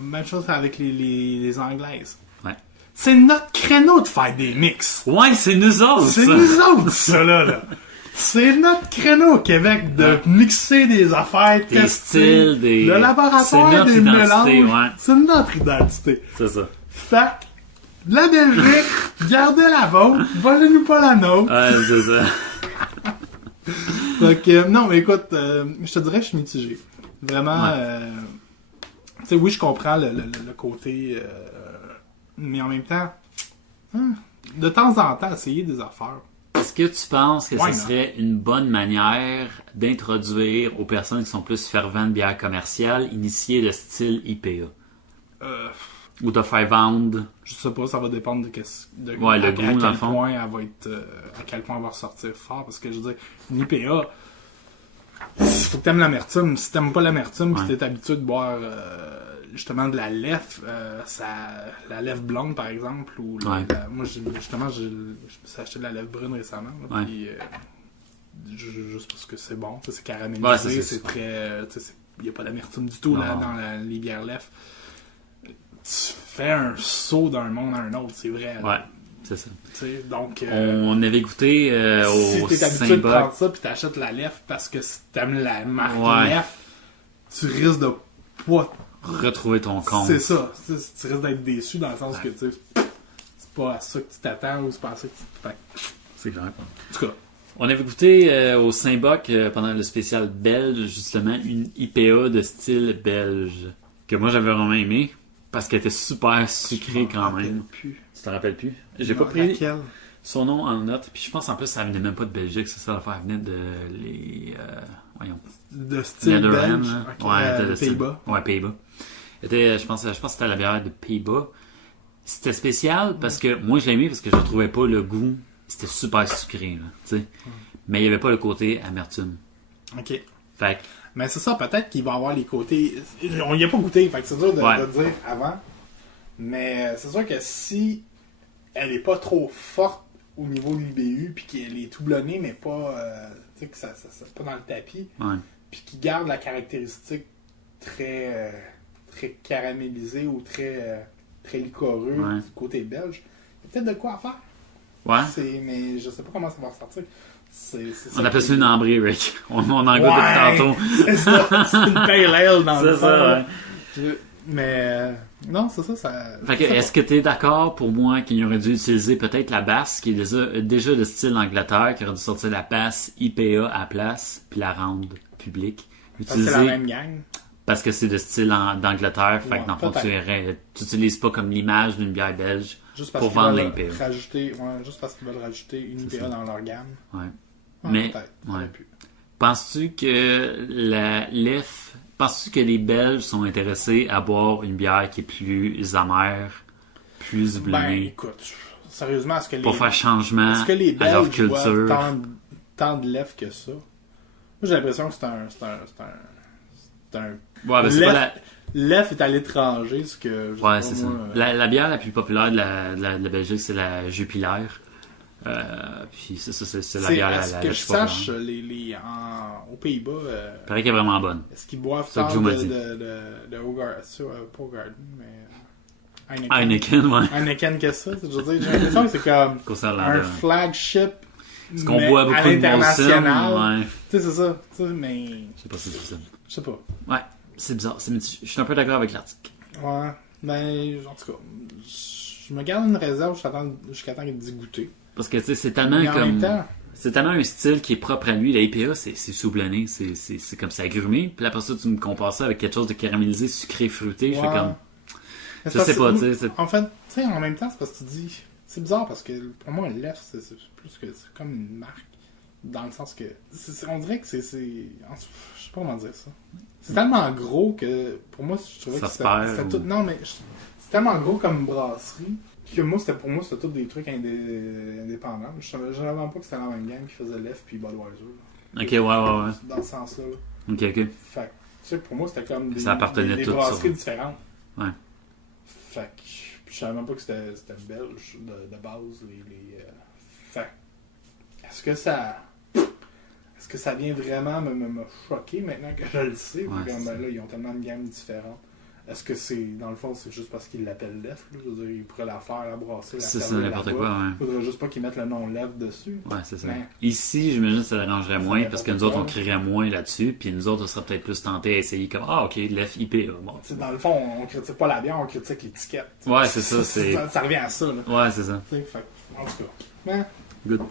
Même chose avec les anglaises. Ouais. C'est notre créneau de faire des mix. Ouais, c'est nous autres. C'est nous autres, ça là. C'est notre créneau au Québec de mixer des affaires, des styles, le laboratoire des mélanges. Ouais. C'est notre identité. C'est ça. Fait que, la Belgique, gardez la vôtre, volez-nous pas la nôtre. Ouais, c'est ça. Donc, non, mais écoute, je te dirais que je suis mitigé. Vraiment, tu sais, oui, je comprends le côté, mais en même temps, de temps en temps, essayer des affaires. Est-ce que tu penses que ce serait une bonne manière d'introduire aux personnes qui sont plus ferventes de bière commerciale, initier le style IPA? Ou de faire vendre? Je sais pas, ça va dépendre de le goût, à quel point elle va être, à quel point elle va ressortir fort. Parce que je veux dire, une IPA, faut que t'aimes l'amertume. Si t'aimes pas l'amertume, pis t'es habitué de boire justement de la lèvre, la lèvre blonde par exemple, ou moi justement je me suis acheté de la lèvre brune récemment, là, puis juste parce que c'est bon, c'est caramélisé, c'est très, il n'y a pas d'amertume du tout là, dans les bières lèvres. Tu fais un saut d'un monde à un autre, c'est vrai. Ouais, c'est ça. Donc, on avait goûté au si t'es habitué de prendre ça puis t'achètes la lèvre parce que si t'aimes la marque lèvre, tu risques de pas retrouver ton compte. C'est ça. Tu risques d'être déçu dans le sens que tu sais, c'est pas à ça que tu t'attends ou c'est pas à ça que tu t'attends. C'est clair. En tout cas. On avait goûté au Saint-Boc pendant le spécial belge, justement, une IPA de style belge que moi j'avais vraiment aimé. Parce qu'elle était super sucrée quand même. Tu t'en rappelles plus? J'ai pas pris son nom en note. Puis je pense en plus ça venait même pas de Belgique, c'est ça l'affaire. Elle venait de les... voyons. De style belge? Ouais, de Pays-Bas. Ouais, Pays-Bas. Je pense que c'était la bière de Pays-Bas. C'était spécial parce que moi je l'ai aimé parce que je trouvais pas le goût. C'était super sucré, là, tu sais. Mais il y avait pas le côté amertume. OK. Fait que... Mais c'est ça, peut-être qu'il va avoir les côtés... On y a pas goûté, fait que c'est dur de dire avant. Mais c'est sûr que si elle est pas trop forte au niveau de l'IBU, puis qu'elle est tout blonnée, mais pas... tu sais, que ça pas dans le tapis, puis qu'il garde la caractéristique très caramélisée ou très liquoreux du côté belge, il y a peut-être de quoi à faire. Ouais. Mais je sais pas comment ça va ressortir. On appelle ça une ambrée, Rick. On en goûte depuis tantôt. C'est ça. C'est une pale ale dans le fond. C'est ça, ouais. Mais non, c'est ça. Fait que, est-ce que tu es d'accord pour moi qu'il aurait dû utiliser peut-être la basse, qui est déjà de style Angleterre, qui aurait dû sortir la basse IPA à la place, puis la rendre publique. Parce que c'est la même gang. Parce que c'est de style d'Angleterre, fait que dans le fond, tu n'utilises pas comme l'image d'une bière belge pour vendre l'IPA. Juste parce qu'ils veulent rajouter une IPA dans leur gamme. Ouais. Mais, penses-tu que penses-tu que les Belges sont intéressés à boire une bière qui est plus amère, plus blonde? Ben, écoute, sérieusement, est-ce que pour faire changement est-ce que les Belges à leur culture? Tant de lèvres que ça? Moi, j'ai l'impression que c'est un ouais, ben c'est pas la... L'F est à l'étranger, ce que... Ouais, c'est ça. La bière la plus populaire de la Belgique, c'est la Jupiler. Puis c'est la bière la plus populaire. Que je sache, aux Pays-Bas... il paraît qu'elle est vraiment bonne. Est-ce qu'ils boivent tant de Hoegaarden, mais... Heineken, ouais. Heineken, qu'est-ce que ça? Je veux dire, j'ai l'impression que c'est comme un flagship... Ce qu'on boit beaucoup de international. Tu sais, c'est ça. Mais... Je sais pas si c'est ça. Je sais pas. Ouais, c'est bizarre. Je suis un peu d'accord avec l'article. Ouais, mais en tout cas, je me garde une réserve jusqu'à temps d'y goûter. Parce que tu sais, c'est tellement comme... C'est tellement un style qui est propre à lui. La IPA, c'est sous-blonné. C'est comme ça agrumé. Puis après ça, tu me compares ça avec quelque chose de caramélisé, sucré, fruité. Je fais comme... Je sais pas, tu sais. En fait, tu sais, en même temps, c'est parce que tu dis... C'est bizarre parce que pour moi, l'F, c'est plus que... C'est comme une marque. Dans le sens que... on dirait que c'est... Je sais pas comment dire ça. C'est tellement gros que... Pour moi, je trouvais que c'était tout... Non, mais... C'est tellement gros comme brasserie que pour moi, c'était tous des trucs indépendants. Je savais vraiment pas que c'était la même gang qui faisait l'F puis Budweiser. Ok, ouais. Dans ce sens-là. Ok. Fait que, tu sais, pour moi, c'était comme des ça. brasseries différentes. Ouais. Fait que... Je savais même pas que c'était belge de base. Fait est-ce que ça vient vraiment me choquer maintenant que je le sais? Ouais, là, ils ont tellement de gammes différentes. Est-ce que dans le fond, c'est juste parce qu'ils l'appellent l'EF? Je veux dire, ils pourraient la faire, la brasser, la c'est ça, n'importe quoi, ouais. Il faudrait juste pas qu'ils mettent le nom l'EF dessus. Ouais, c'est ça. Mais... Ici, j'imagine que ça dérangerait moins, parce que nous autres, on crierait moins là-dessus, puis nous autres, on serait peut-être plus tentés à essayer comme, ok, l'EF IPA. Bon. Dans le fond, on critique pas la bière, on critique l'étiquette. Ouais, c'est ça. Ça revient à ça, là. Ouais, c'est ça. En tout cas. Good.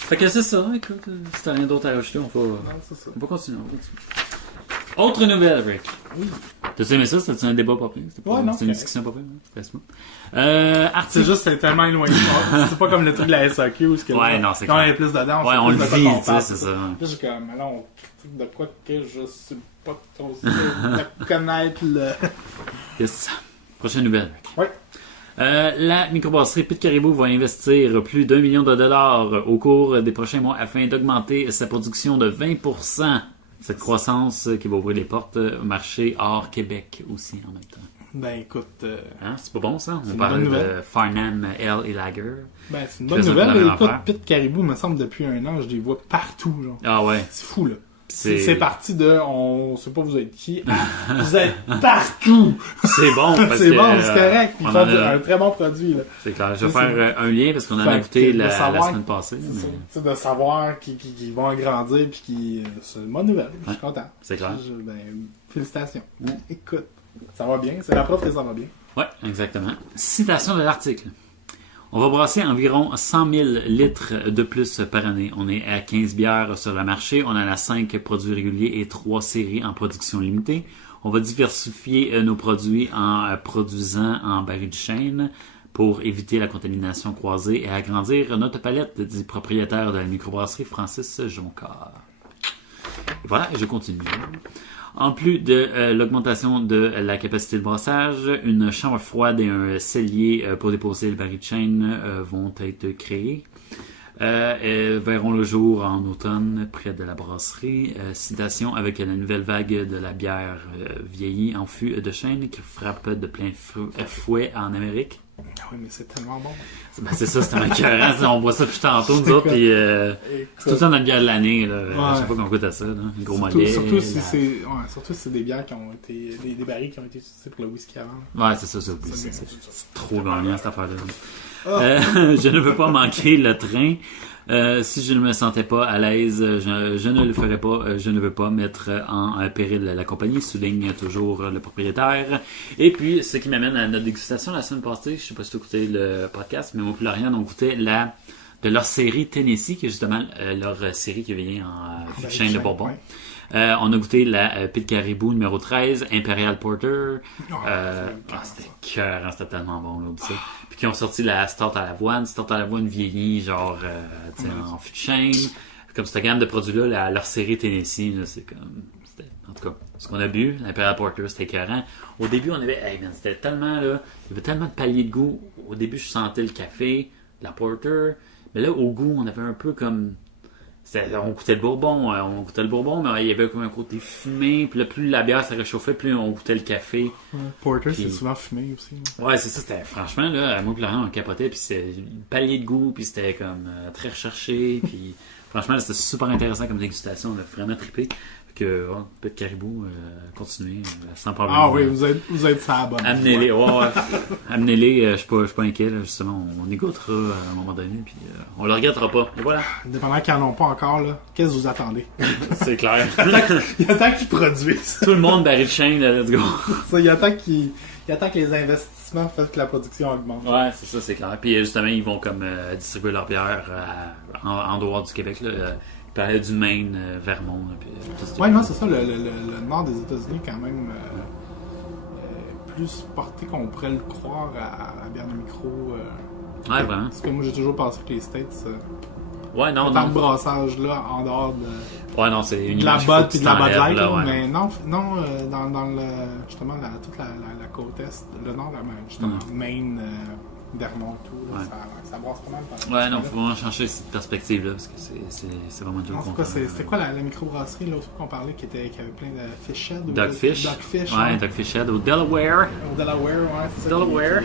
Fait que c'est ça, écoute, si t'as rien d'autre à rajouter, on va continuer. Autre nouvelle, Rick. Oui. T'as aimé ça? C'était un débat pas pire? C'était une discussion pas pire? C'était smooth. C'est juste, c'est tellement éloigné. C'est pas comme le truc de la SAQ où non, c'est clair. Quand il y a plus dedans, on le vit, tu sais, c'est ça. Là, j'ai comme, là, on de quoi que je suis pas trop sûr de connaître le... Yes. Prochaine nouvelle, Rick. Oui. La microbrasserie Pit Caribou va investir plus d'1 million de dollars au cours des prochains mois afin d'augmenter sa production de 20%. Cette croissance qui va ouvrir les portes au marché hors Québec aussi en même temps. Ben écoute... c'est pas bon ça? On parle de Farnham Ale et Lager. Ben c'est une bonne nouvelle. Écoute, Pit Caribou, me semble, depuis un an, je les vois partout. Genre. Ah ouais? C'est fou là. C'est parti de on sait pas vous êtes qui. Vous êtes partout! C'est bon, parce c'est bon, c'est correct. Ils font un très bon produit. Là. C'est clair. Je vais faire un lien parce qu'on en a écouté la semaine passée. C'est de savoir qu'ils vont grandir puis qui c'est une bonne nouvelle. Je suis content. C'est clair. Félicitations. Écoute, ça va bien. C'est la preuve que ça va bien. Oui, exactement. Citation de l'article. On va brasser environ 100 000 litres de plus par année. On est à 15 bières sur le marché. On en a 5 produits réguliers et 3 séries en production limitée. On va diversifier nos produits en produisant en baril de chêne pour éviter la contamination croisée et agrandir notre palette, dit propriétaire de la microbrasserie Francis Joncard. Et voilà, je continue. En plus de l'augmentation de la capacité de brassage, une chambre froide et un cellier pour déposer le baril de chêne vont être créés. Verront le jour en automne près de la brasserie. Citation avec la nouvelle vague de la bière vieillie en fût de chêne qui frappe de plein fouet en Amérique. Ah oui, mais c'est tellement bon. Ben, c'est ça, c'est un écœurant. On boit ça depuis tantôt, nous autres. Puis, c'est tout le temps notre bière de l'année. Là. Ouais. Je sais pas qu'on goûte à ça. Là. Le gros mollet. Surtout si c'est des bières qui ont été. Des barils qui ont été utilisés pour le whisky avant. Ouais, c'est ça. C'est trop gagnant cette affaire-là. Je ne veux pas manquer le train. Si je ne me sentais pas à l'aise, je ne le ferais pas. Je ne veux pas mettre en péril la compagnie, souligne toujours le propriétaire. Et puis, ce qui m'amène à notre dégustation la semaine passée, je ne sais pas si tu as écouté le podcast, mais moi et Florian, on goûtait de leur série Tennessee, qui est justement leur série qui vient en chaîne de Bourbon. Ouais. On a goûté la Pit Caribou numéro 13, Imperial Porter. C'était cœur, c'était tellement bon là, ça. Puis qui ont sorti la Stout à l'avoine vieillie, genre en fût de chêne. Comme cette gamme de produits-là, leur série Tennessee, là, c'est comme. En tout cas, ce qu'on a bu, l'Imperial Porter, c'était écœurant. Au début, on avait. C'était tellement là. Il y avait tellement de paliers de goût. Au début, je sentais le café, la Porter. Mais là, au goût, on avait un peu comme. On goûtait le bourbon, mais il y avait comme un côté fumé. Puis là, plus la bière se réchauffait, plus on goûtait le café. Porter, c'est souvent fumé aussi. Ouais, c'est ça. C'était franchement, là, moi et Florian, on capotait. Puis c'était un palier de goût, puis c'était comme très recherché. Puis franchement, là, c'était super intéressant comme dégustation. On a vraiment trippé. Que Pit Caribou, continuez sans problème. Ah oui, vous êtes ça bonne. Amenez-les, amenez-les, je suis pas inquiet, là, justement, on écoutera à un moment donné, puis on le regrettera pas. Et voilà. Dépendant qu'ils n'en ont pas encore, là, qu'est-ce que vous attendez? C'est clair. Il y a tant qu'ils produisent. Tout le monde baril de chêne, let's go. Ça, il y a tant que les investissements fassent que la production augmente. Ouais, c'est ça, c'est clair. Puis justement, ils vont comme distribuer leur bière en dehors du Québec, là. Il parlait du Maine, Vermont. Ouais, non, c'est ça. Le nord des États-Unis, quand même, plus porté qu'on pourrait le croire à la bière de micro. Ouais, vraiment. Parce que moi, j'ai toujours pensé que les States. Ouais, non, tant de brassage là, en dehors de. Ouais, non, c'est une de la Bud et de la Bud Light, là, ouais. Mais non, dans le. Justement, toute la côte est, le nord, justement, Maine. Vermont, tout, là, ça brasse pas mal. Ouais, non, faut vraiment changer cette perspective-là, parce que c'est vraiment tout le contraire. C'était quoi la microbrasserie, l'autre fois qu'on parlait, qui avait plein de fish head? Dogfish. Ouais, Dogfish Head, au Delaware. Ouais, c'est ça. Delaware.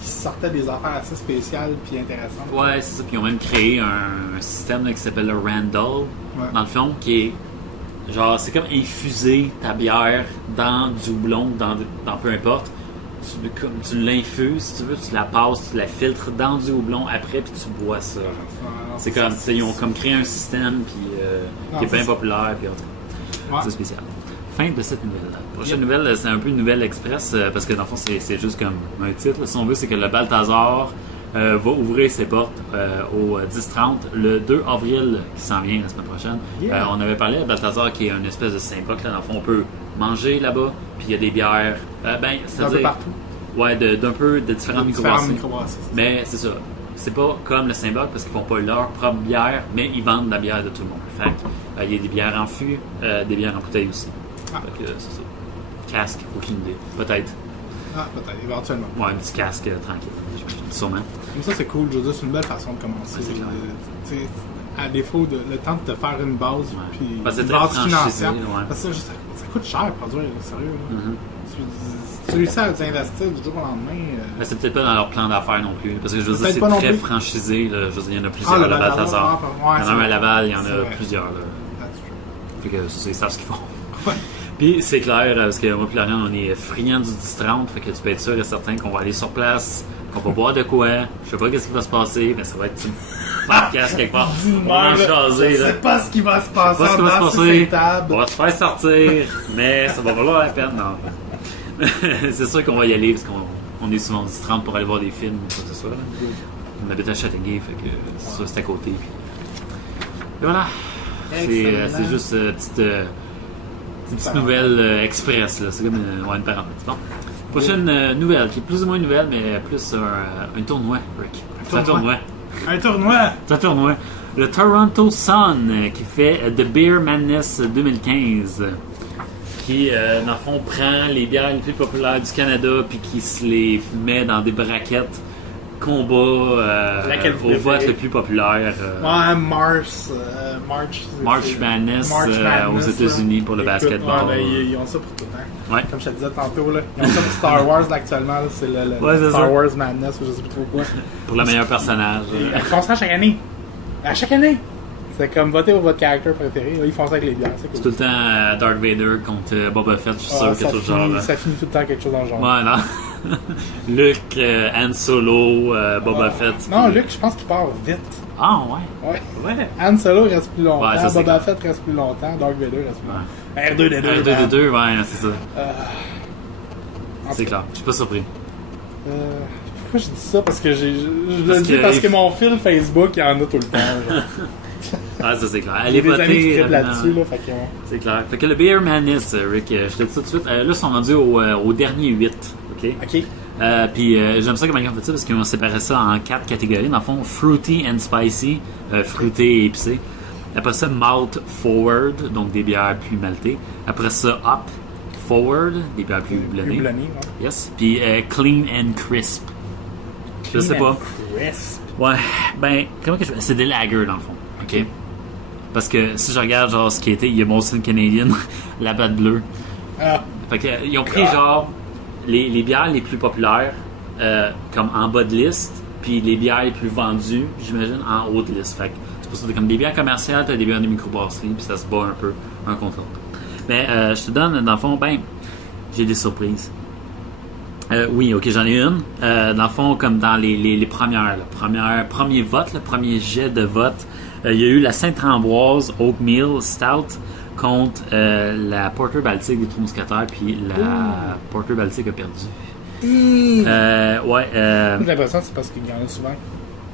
Qui sortait des affaires assez spéciales puis intéressantes. Ouais, c'est ça. Puis ils ont même créé un système là, qui s'appelle le Randall, dans le fond, qui est genre, c'est comme infuser ta bière dans du houblon, dans peu importe. Tu l'infuses, si tu veux, tu la passes, tu la filtres dans du houblon après, puis tu bois ça. C'est comme, ils ont comme créé un système qui est bien populaire, puis c'est spécial. Fin de cette nouvelle. Prochaine nouvelle, c'est un peu une nouvelle express, parce que dans le fond, c'est juste comme un titre. Si on veut, c'est que le Balthazar va ouvrir ses portes au 10-30 le 2 avril qui s'en vient la semaine prochaine. Yeah. On avait parlé à Balthazar qui est une espèce de Saint-Boc. Dans le fond, on peut manger là-bas, puis il y a des bières. Un peu partout. Ouais, d'un peu de différentes microbrasseries. Mais c'est ça. C'est pas comme le Saint-Boc parce qu'ils font pas leur propre bière, mais ils vendent la bière de tout le monde. Fait que, il y a des bières en fût, des bières en bouteille aussi. Fait que c'est ça. Casque, aucune idée. Peut-être. Peut-être, éventuellement. Ouais, un petit casque tranquille, sûrement. Comme ça, c'est cool. Je veux dire, c'est une belle façon de commencer. C'est clair. À défaut de le temps de te faire une base, puis une base financière. Parce que ça coûte cher à produire, sérieux. Si tu réussis à t'investir du jour au lendemain. Mais c'est peut-être pas dans leur plan d'affaires non plus. Parce que je veux dire, c'est très franchisé. Là. Je veux dire, il y en a plusieurs à Balthazar. Il y en a un à Laval, il y en a plusieurs. Là. Fait que ils savent ce qu'ils font. Puis c'est clair, parce que moi et Laurent, on est friands du 10-30, fait que tu peux être sûr et certain qu'on va aller sur place, qu'on va boire de quoi. Je sais pas qu'est-ce qui va se passer, mais ça va être une podcast quelque part. On va en jaser. Je sais pas ce qui va se passer dans cette table. On va se faire sortir, mais ça va valoir la peine. Non. C'est sûr qu'on va y aller, parce qu'on est souvent au 10-30 pour aller voir des films ou quoi que ce soit. Là. On habite à Châteauguay, fait que c'est ça, c'est à côté. Puis voilà. C'est juste une petite nouvelle express, là. C'est comme une parenthèse. Bon. Prochaine nouvelle, qui est plus ou moins une nouvelle, mais plus un tournoi, Rick. Un tournoi. Le Toronto Sun, qui fait The Beer Madness 2015. Qui, dans le fond, prend les bières les plus populaires du Canada, puis qui se les met dans des braquettes combat au vote le plus populaire. March Madness aux États-Unis pour le basketball. Ils ont ça pour tout le temps. Ouais. Comme je te disais tantôt, là, ils ont ça pour Star Wars là, actuellement. Là, c'est le Star Wars Madness, ou je sais plus trop quoi. Pour le meilleur personnage. Ils font ça chaque année. À chaque année. C'est comme voter pour votre character préféré. Là, ils font ça avec les bières. C'est tout le temps Darth Vader contre Boba Fett, je suis sûr, quelque chose genre. Ça finit tout le temps quelque chose dans le genre. Ouais, non. Luke, Han Solo, Boba Fett. Non, Luke, je pense qu'il part vite. Ah, ouais. Han Solo reste plus longtemps. Ouais, Boba Fett reste plus longtemps. Darth Vader reste plus longtemps. R2D2. R2D2, ouais, c'est ça. C'est clair. Je suis pas surpris. Pourquoi je dis ça? Parce que je le dis parce que mon fil Facebook, il y en a tout le temps. Genre. Ah, ça c'est clair. Allez voter là-dessus, là, fait que... C'est clair. Fait que le Beer Madness, Rick, je te dis ça tout de suite. Là, ils sont rendus au dernier 8. OK? Puis j'aime ça comment ils ont fait ça parce qu'ils ont séparé ça en 4 catégories. Dans le fond, Fruity and Spicy, fruité et épicé. Après ça, Malt Forward, donc des bières plus maltées. Après ça, Hop Forward, des bières plus blonnées. Yes. Puis Clean and Crisp. Je sais pas. Crisp. Ouais, ben, comment que je... C'est des lagers dans le fond, ok? Parce que si je regarde genre ce qui était, il y a Molson Canadian, la batte bleue. Fait que ils ont pris genre les bières les plus populaires comme en bas de liste, puis les bières les plus vendues, j'imagine, en haut de liste. Fait que c'est pour ça que comme des bières commerciales, t'as des bières de microbrasserie, puis ça se bat un peu un contre l'autre. Mais je te donne, dans le fond, ben, j'ai des surprises. Oui, ok, j'en ai une. Dans le fond, comme dans les premières, premier vote, le premier jet de vote, il y a eu la Sainte-Ambroise Oatmeal Stout contre la Porter Baltic des Trois-Mousquetaires, puis la Porter Baltic a perdu. J'ai l'impression que c'est parce qu'il y en a souvent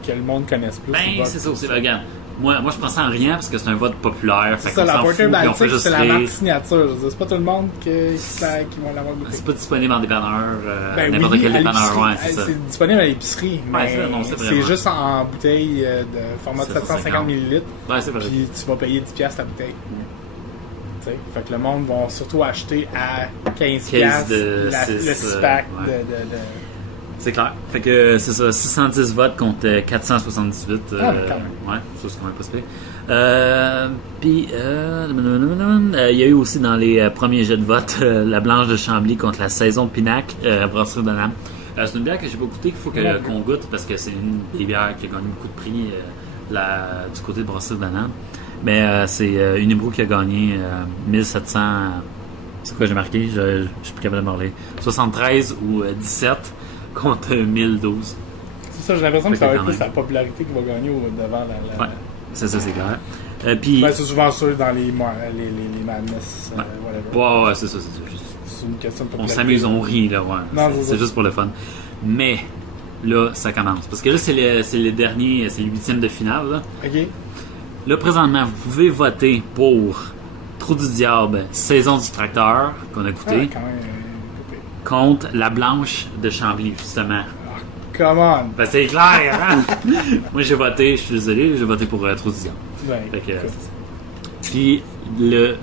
que le monde connaisse plus. Ben, c'est ça aussi, regarde. Moi, je prends ça en rien parce que c'est un vote populaire. C'est ça, la Porter Baltic, c'est la marque signature. C'est pas tout le monde qui vont l'avoir goûté. C'est pas disponible en dépanneur, n'importe quel dépanneur. Ouais, c'est disponible à l'épicerie, mais c'est juste en bouteille de format de 750 ml. Ouais, c'est vrai. Puis tu vas payer 10$ la bouteille. Fait que le monde va surtout acheter à 15$ le 6-pack de... C'est clair. Fait que c'est ça, 610 votes contre 478. Ouais, ça c'est quand même pas super. Puis, il y a eu aussi dans les premiers jets de vote la Blanche de Chambly contre la Saison de Pinac, Brasserie de Nam. C'est une bière que j'ai pas goûtée, qu'il faut qu'on goûte parce que c'est une des bières qui a gagné beaucoup de prix du côté de Brasserie de Nam. Mais c'est une Hébreu qui a gagné 1700. C'est quoi j'ai marqué? Je suis plus capable de parler. 73 ou 17 contre 1012. C'est ça, j'ai l'impression que ça va être plus sa popularité qui va gagner devant la... Ouais, c'est ça, c'est clair. Puis... Ben, c'est souvent ça dans les Madness, whatever. Ouais, c'est ça. C'est une question de popularité. On s'amuse, on rit, là, ouais. Non, c'est juste pour le fun. Mais là, ça commence. Parce que là, c'est le dernier, c'est le 8e de finale. Là. OK. Là, présentement, vous pouvez voter pour Trou du Diable, Saison du Tracteur, qu'on a écouté, contre La Blanche de Chambly, justement. Come on! Ben, c'est clair, hein? Moi, j'ai voté, je suis désolé, j'ai voté pour Trou du Diable. Ouais, fait que, puis,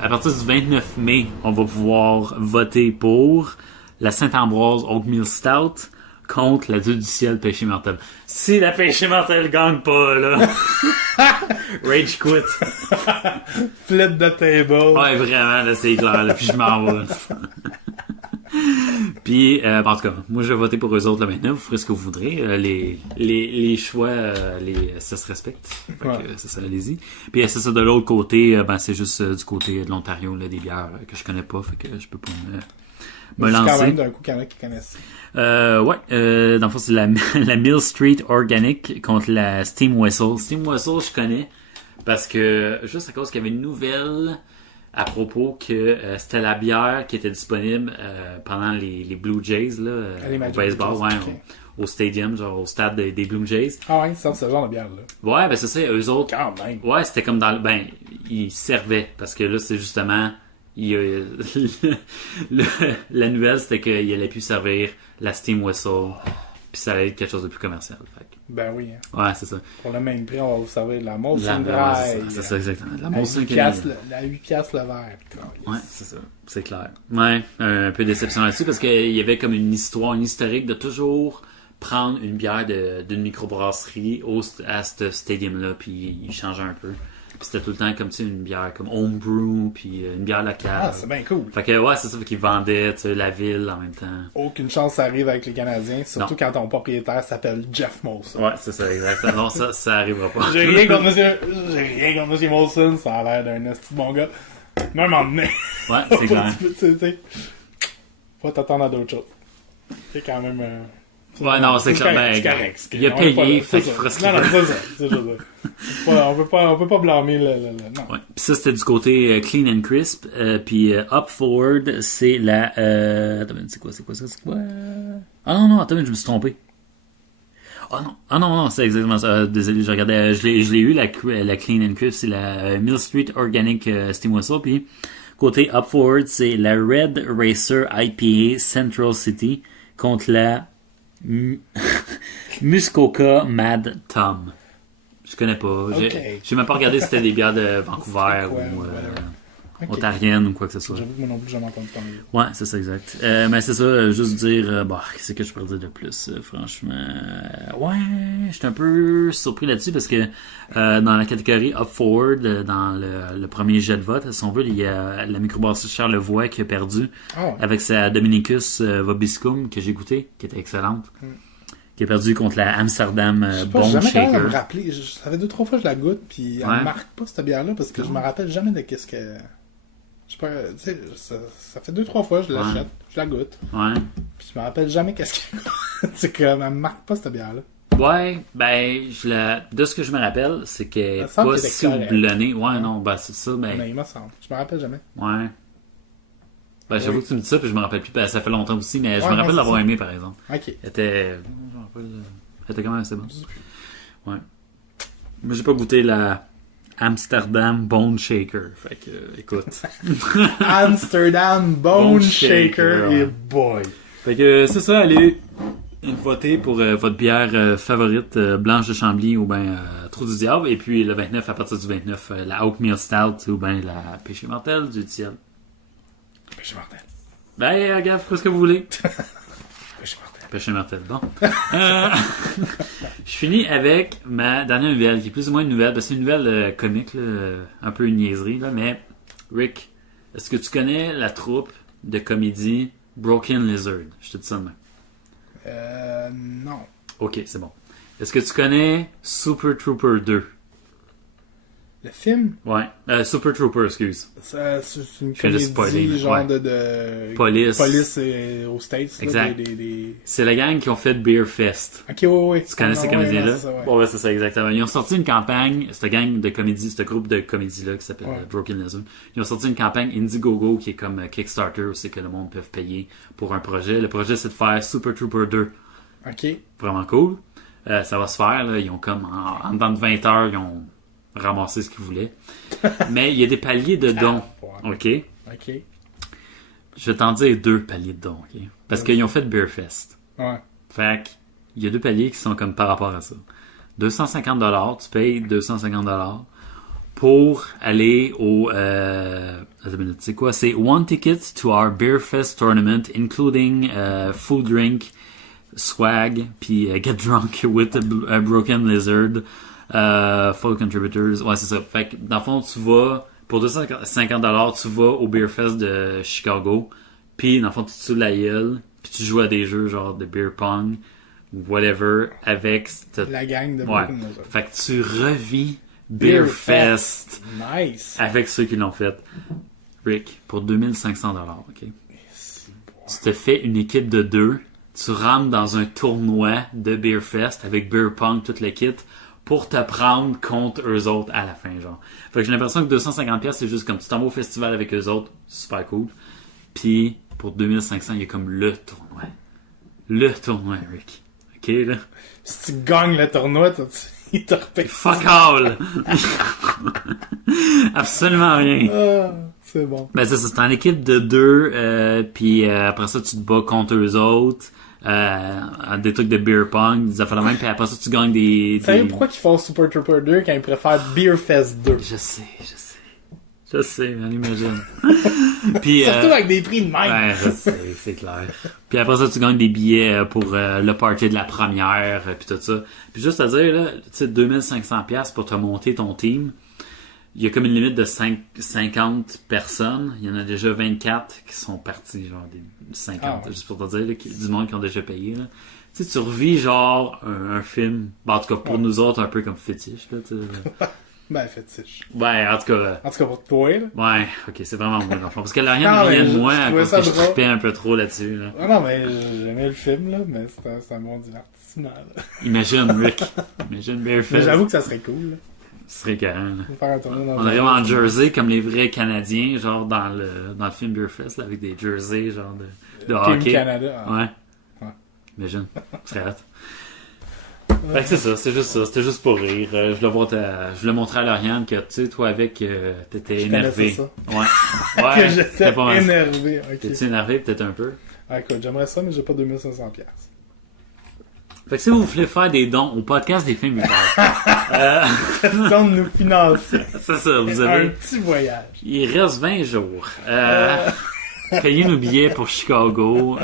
à partir du 29 mai, on va pouvoir voter pour la Saint-Ambroise Oatmeal Stout contre la Dieu du ciel Péché mortel. Si la Péché mortel gagne pas, là, rage quit. Flip the table. Ouais, vraiment, là, c'est clair, là, puis je m'en vais. Puis, en tout cas, moi, je vais voter pour eux autres, là, maintenant. Vous ferez ce que vous voudrez. Les choix, ça se respecte. Fait que, c'est ça, allez-y. Puis, c'est ça, de l'autre côté, c'est juste du côté de l'Ontario, là, des bières que je connais pas, fait que je peux pas me lancer. Quand même, d'un coup, qu'il y en a qui connaissent. Dans le fond, c'est la Mill Street Organic contre la Steam Whistle. Steam Whistle, je connais, parce que, juste à cause qu'il y avait une nouvelle à propos que c'était la bière qui était disponible pendant les Blue Jays là, au baseball, au stadium, genre au stade des Blue Jays. Ah ouais, c'est ce genre de bière là. Ouais, ben c'est ça, eux autres. Quand même. Ouais, c'était comme dans ils servaient parce que là c'est justement la nouvelle c'était qu'il allait plus servir la Steam Whistle. Puis ça allait être quelque chose de plus commercial. Fait. Ben oui. Hein. Ouais, c'est ça. Pour le même prix, on va vous servir de la Molson Dry. C'est ça, exactement. La Molson à 8 piastres le verre. Ouais, c'est ça. C'est clair. Ouais, un peu déception là-dessus parce qu'il y avait comme une historique de toujours prendre une bière d'une microbrasserie à ce stadium-là, puis il changeait un peu. Puis c'était tout le temps comme tu sais une bière comme homebrew puis une bière locale. Ah, c'est bien cool. Fait que ouais, c'est ça, fait qu'ils vendaient la ville en même temps. Aucune chance ça arrive avec les Canadiens, surtout quand ton propriétaire s'appelle Jeff Molson. Ouais, c'est ça, exactement. Non, ça arrivera pas. J'ai rien contre monsieur Molson, ça a l'air d'un esti bon gars. Même en donné. Ouais, c'est clair. Faut t'attendre à d'autres choses. C'est quand même ouais, non, c'est clair. C'est correct. Il a payé, fait qu'il fera ce qu'il veut. Non, c'est ça. C'est juste ça. On peut pas blâmer le non. Ouais. Puis ça, c'était du côté Clean and Crisp. Puis Up Forward, c'est la... Attends, c'est quoi? Ah non, attends, je me suis trompé. Ah non, c'est exactement ça. Désolé, je regardais. Je l'ai eu, la Clean and Crisp, c'est la Mill Street Organic Steam Whistle. Puis côté Up Forward, c'est la Red Racer IPA Central City contre la Muskoka Mad Tom. Je connais pas. J'ai même pas regardé si c'était des bières de Vancouver ou ontariennes ou quoi que ce soit. J'avoue que moi non plus, j'en ai entendu parler. Ouais, c'est ça, exact. Mais c'est ça, juste dire, qu'est-ce que je pourrais dire de plus, franchement. Ouais, j'étais un peu surpris là-dessus parce que dans la catégorie Up Forward, dans le premier jet de vote, si on veut, il y a la microbrasserie Charlevoix qui a perdu avec sa Dominicus Vobiscum que j'ai goûté, qui était excellente. Qui a perdu contre la Amsterdam Bone Shaker. Me rappeler. Ça fait 2-3 fois que je la goûte, puis elle me marque pas cette bière-là parce que je me rappelle jamais de qu'est-ce que. Je sais pas, tu sais, ça fait 2-3 fois que je l'achète, je la goûte. Ouais. Puis je me rappelle jamais qu'est-ce que. C'est comme, elle me marque pas cette bière-là. Ouais, de ce que je me rappelle, c'est qu'elle est pas si houblonnée. Ouais, non, c'est ça, mais il me semble. Je me rappelle jamais. Ouais. J'avoue que tu me dis ça, puis je me rappelle plus. Ça fait longtemps aussi, mais je me rappelle l'avoir aimé, par exemple. Ok. Elle était quand même assez bonne. Ouais. Mais j'ai pas goûté la Amsterdam Bone Shaker. Fait que, écoute. Amsterdam Bone Shaker, et boy. Fait que, c'est ça, allez voter pour votre bière favorite, Blanche de Chambly ou bien Trou du Diable. Et puis, le 29, à partir du 29, la Oatmeal Stout ou bien la Péché mortel du ciel. Péché mortel. Regarde, faites ce que vous voulez. Péché mortel. Péché mortel, bon. Je finis avec ma dernière nouvelle, qui est plus ou moins une nouvelle, parce que c'est une nouvelle comique, là, un peu une niaiserie, là, mais Rick, est-ce que tu connais la troupe de comédie Broken Lizard? Je te dis ça demain. Non. Ok, c'est bon. Est-ce que tu connais Super Trooper 2? Le film? Ouais. Super Trooper, excuse. C'est une comédie genre de police aux States. Exact. Là, c'est la gang qui ont fait Beer Fest. Ok, ouais. Tu connais ces comédiens-là? Ouais, c'est ça, exactement. Ils ont sorti une campagne, cette gang de comédie, ce groupe de comédie-là qui s'appelle Broken Lizard. Ils ont sorti une campagne Indiegogo qui est comme Kickstarter, où c'est que le monde peut payer pour un projet. Le projet, c'est de faire Super Trooper 2. OK. Vraiment cool. Ça va se faire, là. Ils ont comme, en dedans de 20 heures, ils ont ramassé ce qu'ils voulaient. Mais il y a des paliers de dons. OK? OK. Je vais t'en dire 2 paliers de dons, OK? Parce qu'ils ont fait Beerfest. Ouais. Fait qu'il y a 2 paliers qui sont comme par rapport à ça. 250$, tu payes 250$ pour aller au... c'est quoi? C'est 1 ticket to our Beerfest tournament, including food drink, swag, puis get drunk with a broken lizard, full contributors. Ouais, c'est ça. Fait que dans le fond, tu vas... Pour 250$, tu vas au Beerfest de Chicago, puis dans le fond, tu te saoules la gueule, puis tu joues à des jeux genre de beer pong, whatever, avec... La gang de Broken Lizard. Fait que tu revis Beerfest. Nice. Avec ceux qui l'ont fait. Rick, pour 2500$, OK? Tu te fais une équipe de 2, tu rentres dans un tournoi de Beerfest avec Beer Pong, toute l'équipe, pour te prendre contre eux autres à la fin, genre. Fait que j'ai l'impression que 250$, c'est juste comme tu t'en vas au festival avec eux autres, super cool. Puis, pour 2500$, il y a comme le tournoi. Le tournoi, Rick. OK, là? Si tu gagnes le tournoi, il te repère. Fuck all! Absolument rien. Ah, c'est bon. Ben c'est en équipe de 2, puis après ça, tu te bats contre eux autres. Des trucs de beer pong, des affaires de même, puis après ça, tu gagnes des... Tu sais pourquoi ils font Super Trooper 2 quand ils préfèrent Beerfest 2? Je sais, on imagine. Puis, surtout avec des prix de même. Ouais, je sais, c'est clair. Puis après ça, tu gagnes des billets pour le party de la première, puis tout ça. Puis juste à dire, là, tu sais, 2500$ pour te monter ton team, il y a comme une limite de 50 personnes. Il y en a déjà 24 qui sont partis, genre des 50, juste pour te dire, là, du monde qui ont déjà payé. Là. Tu sais, tu revis genre un film, en tout cas pour nous autres, un peu comme fétiche. Là, tu sais. Ben, fétiche. Ouais, en tout cas... En tout cas, pour toi, là. Ouais, ok, c'est vraiment moi, l'enfant. Parce que là, rien de moi, à cause que je trippais un peu trop là-dessus, là. Non, mais j'aimais le film, là, mais c'est un bon divertissement, là. Imagine, Rick. Imagine Beerfest. Mais j'avoue que ça serait cool, là. Ce serait carré, là. Faire un tournoi dans on arrive en jersey, comme les vrais Canadiens, genre dans le film Beerfest, là, avec des jerseys, genre de hockey. Team Canada. Ouais. Imagine. Ce serait hâte. Fait que c'est ça, c'est juste ça, c'était juste pour rire. Je voulais montrer à Lauriane que, tu sais, toi avec, t'étais énervé. Ça. Ouais. Que j'étais énervé, ok. T'es-tu énervé peut-être un peu? Ah, écoute, j'aimerais ça, mais j'ai pas 2500$. Fait que si vous voulez faire des dons au podcast des films question de nous financer. C'est ça, vous avez... Un petit voyage. Il reste 20 jours. Payez nos billets pour Chicago.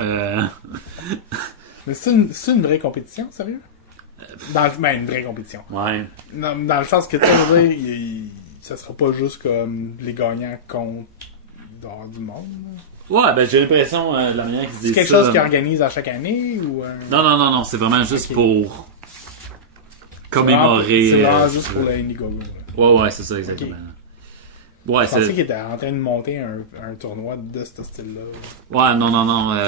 Mais c'est une vraie compétition, sérieux? Une vraie compétition. Ouais. Dans le sens que, tu sais, ça sera pas juste comme les gagnants contre dehors du monde. Ouais, ben j'ai l'impression de la manière qu'ils disent ça. C'est quelque chose qu'ils organisent à chaque année ou... Non, c'est vraiment juste pour commémorer... C'est vraiment juste pour le Indiegogo. Ouais, c'est ça, exactement. Okay. Ouais, je pensais qu'il était en train de monter un tournoi de ce style-là. Ouais, non,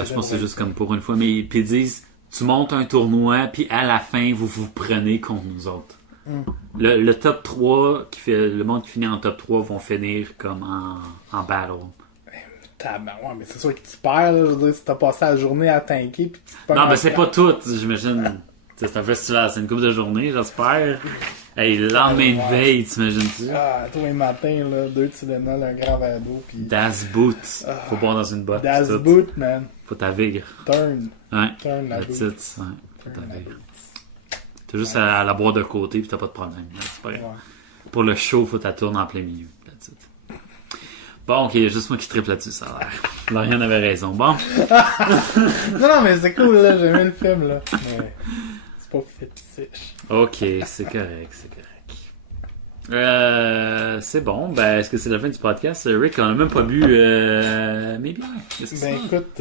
je pense que c'est juste comme pour une fois. Mais puis ils disent, tu montes un tournoi, puis à la fin, vous prenez contre nous autres. Le top 3, le monde qui finit en top 3 vont finir comme en battle. Ouais, mais c'est sûr que tu perds, là. Je veux dire, si t'as passé la journée à tanker, pis tu non, mais c'est pas tout, j'imagine. C'est un festival, c'est une couple de journées, j'espère. Hey, le lendemain de veille, t'imagines-tu? Ah, tous les matins, là, 2 Tylenol, un grand verre d'eau, pis... Das Boot. Faut boire dans une botte. Das Boot, man. Faut ta vigre. Turn. Ouais. Turn la boot. Ouais, faut ta vigre. T'as juste à la boire de côté, pis t'as pas de problème. C'est pas grave. Ouais. Pour le show, faut ta tourne en plein milieu. That's it. Bon, ok, juste moi qui triple là-dessus, ça a l'air. Lauriane avait raison. Bon. non, mais c'est cool, là. J'aimais le film, là. Mais c'est pas fétiche. Ok, c'est correct. C'est bon. Ben, est-ce que c'est la fin du podcast? Rick, on a même pas bu mes bières. Qu'est-ce que c'est? Écoute...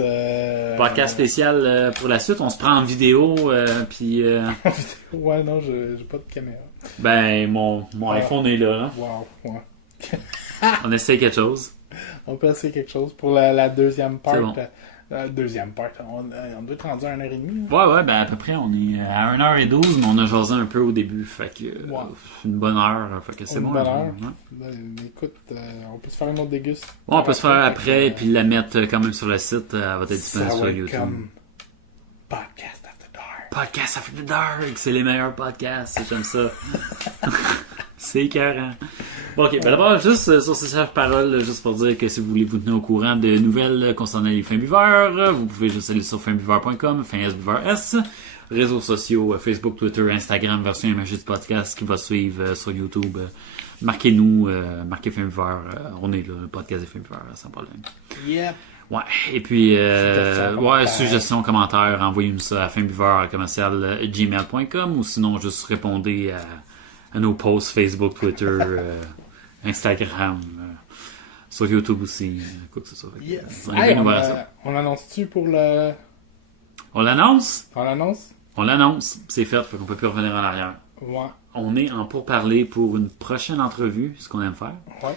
Podcast spécial pour la suite. On se prend en vidéo, puis... Ouais, non, j'ai pas de caméra. Ben, mon iPhone est là. Hein? Wow, ouais. On essaie quelque chose. On peut essayer quelque chose pour la deuxième part. Bon. Deuxième part. On doit être rendu à 1h30. Ouais, ben à peu près. On est à 1h12, mais on a jasé un peu au début. Fait que une bonne heure. Fait que c'est bon. Une bonne heure. Ouais. Ben, écoute, on peut se faire une autre déguste. Ouais, on peut se faire après, puis la mettre quand même sur le site. Elle va être disponible sur YouTube. Comme Podcast After Dark. Podcast After Dark, c'est les meilleurs podcasts, j'aime ça. C'est écœurant. Bon, ok, ben d'abord, juste sur ces sages paroles, juste pour dire que si vous voulez vous tenir au courant de nouvelles concernant les fins buveurs, vous pouvez juste aller sur finbuveur.com, finsbuveurs. Réseaux sociaux, Facebook, Twitter, Instagram, version imagée du podcast qui va suivre sur YouTube. Marquez-nous, marquez Fin Buveur, on est là, le podcast des Fins Buveurs, sans problème. Yep. Ouais, et puis, suggestions, commentaires, envoyez-nous ça à finbuveur@gmail.com ou sinon juste répondez à nos posts Facebook, Twitter, Instagram, sur YouTube aussi, quoi que ce soit. Yes. On l'annonce-tu pour le... On l'annonce? On l'annonce? On l'annonce, c'est fait, fait qu'on peut plus revenir en arrière. Ouais. On est en pourparlers pour une prochaine entrevue, ce qu'on aime faire. Ouais.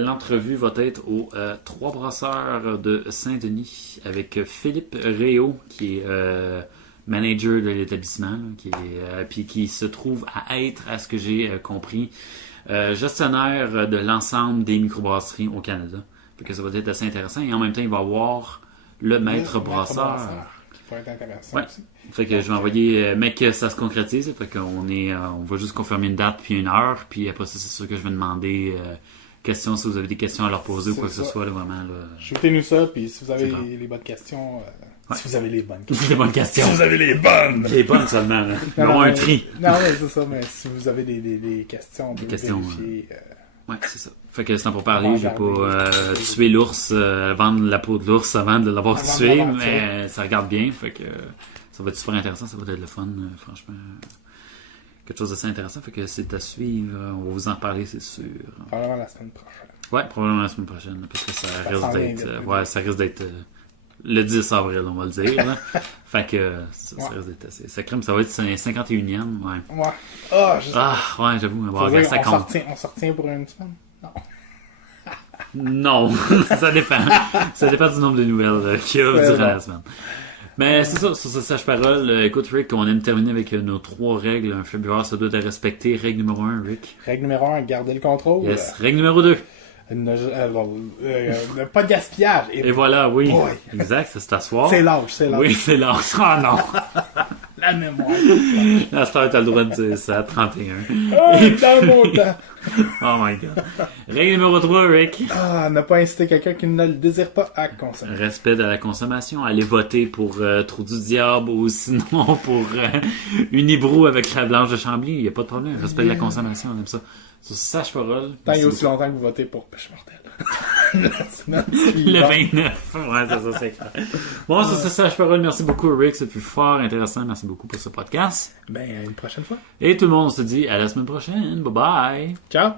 L'entrevue va être aux Trois Brasseurs de Saint-Denis avec Philippe Réau, qui est manager de l'établissement, puis qui se trouve à être, à ce que j'ai compris, gestionnaire de l'ensemble des microbrasseries au Canada. Fait que ça va être assez intéressant. Et en même temps, il va avoir le maître brasseur. Qui pourrait être intéressant aussi. Fait que je vais envoyer, mais que ça se concrétise. Fait qu'on on va juste confirmer une date puis une heure. Puis après ça, c'est sûr que je vais demander questions, si vous avez des questions à leur poser ou quoi que ce soit. Là, vraiment, là, shootez-nous ça, puis si vous avez les bonnes questions... Si vous avez les bonnes questions. Les bonnes questions. Si vous avez les bonnes! Les bonnes seulement. Là. Ils ont un tri. Non, mais c'est ça, mais si vous avez des questions, des questions, vérifier... Ouais, c'est ça. Fait que c'est pour parler, je vais pas tuer l'ours, vendre la peau de l'ours avant de l'avoir tué, mais ça regarde bien, fait que ça va être super intéressant, ça va être le fun, franchement. Quelque chose d'assez intéressant, fait que c'est à suivre, on va vous en parler, c'est sûr. Probablement la semaine prochaine. Ouais, probablement la semaine prochaine, parce que ça risque d'être le 10 avril, on va le dire. Là. Fait que ça risque d'être assez. Ça crème, ça va être 51e, ouais. Ouais. Ouais, j'avoue, ça compte. On se retient pour une semaine? Non. Non, ça dépend. Ça dépend du nombre de nouvelles qu'il y a durant la semaine. Mais c'est ça, sur ce sage-parole, écoute Rick, on aime terminer avec nos 3 règles. Un fébruaire, ça doit être respecté. Règle numéro 1, Rick. Règle numéro 1, garder le contrôle. Yes. Règle numéro 2. Pas de gaspillage. Et voilà, oui. Boy. Exact, c'est t'asseoir. C'est l'âge. Oui, c'est l'âge. Oh non. La mémoire. À cette heure, t'as le droit de dire ça à 31. Dans mon temps. Oh my god. Règle numéro 3, Rick. Ne pas inciter quelqu'un qui ne le désire pas à consommer. Respect de la consommation. Aller voter pour Trou du Diable ou sinon pour Unibrou avec la Blanche de Chambly. Il n'y a pas de problème. Respect de la consommation, on aime ça. Sur Sage-Parole. Tant il y a aussi longtemps que vous votez pour Pêche Mortelle. Le 29. Ouais, ça, c'est clair. Bon, sur ce Sage-Parole, merci beaucoup, Rick. C'est plus fort, intéressant. Merci beaucoup pour ce podcast. À une prochaine fois. Et tout le monde, on se dit à la semaine prochaine. Bye bye. Ciao.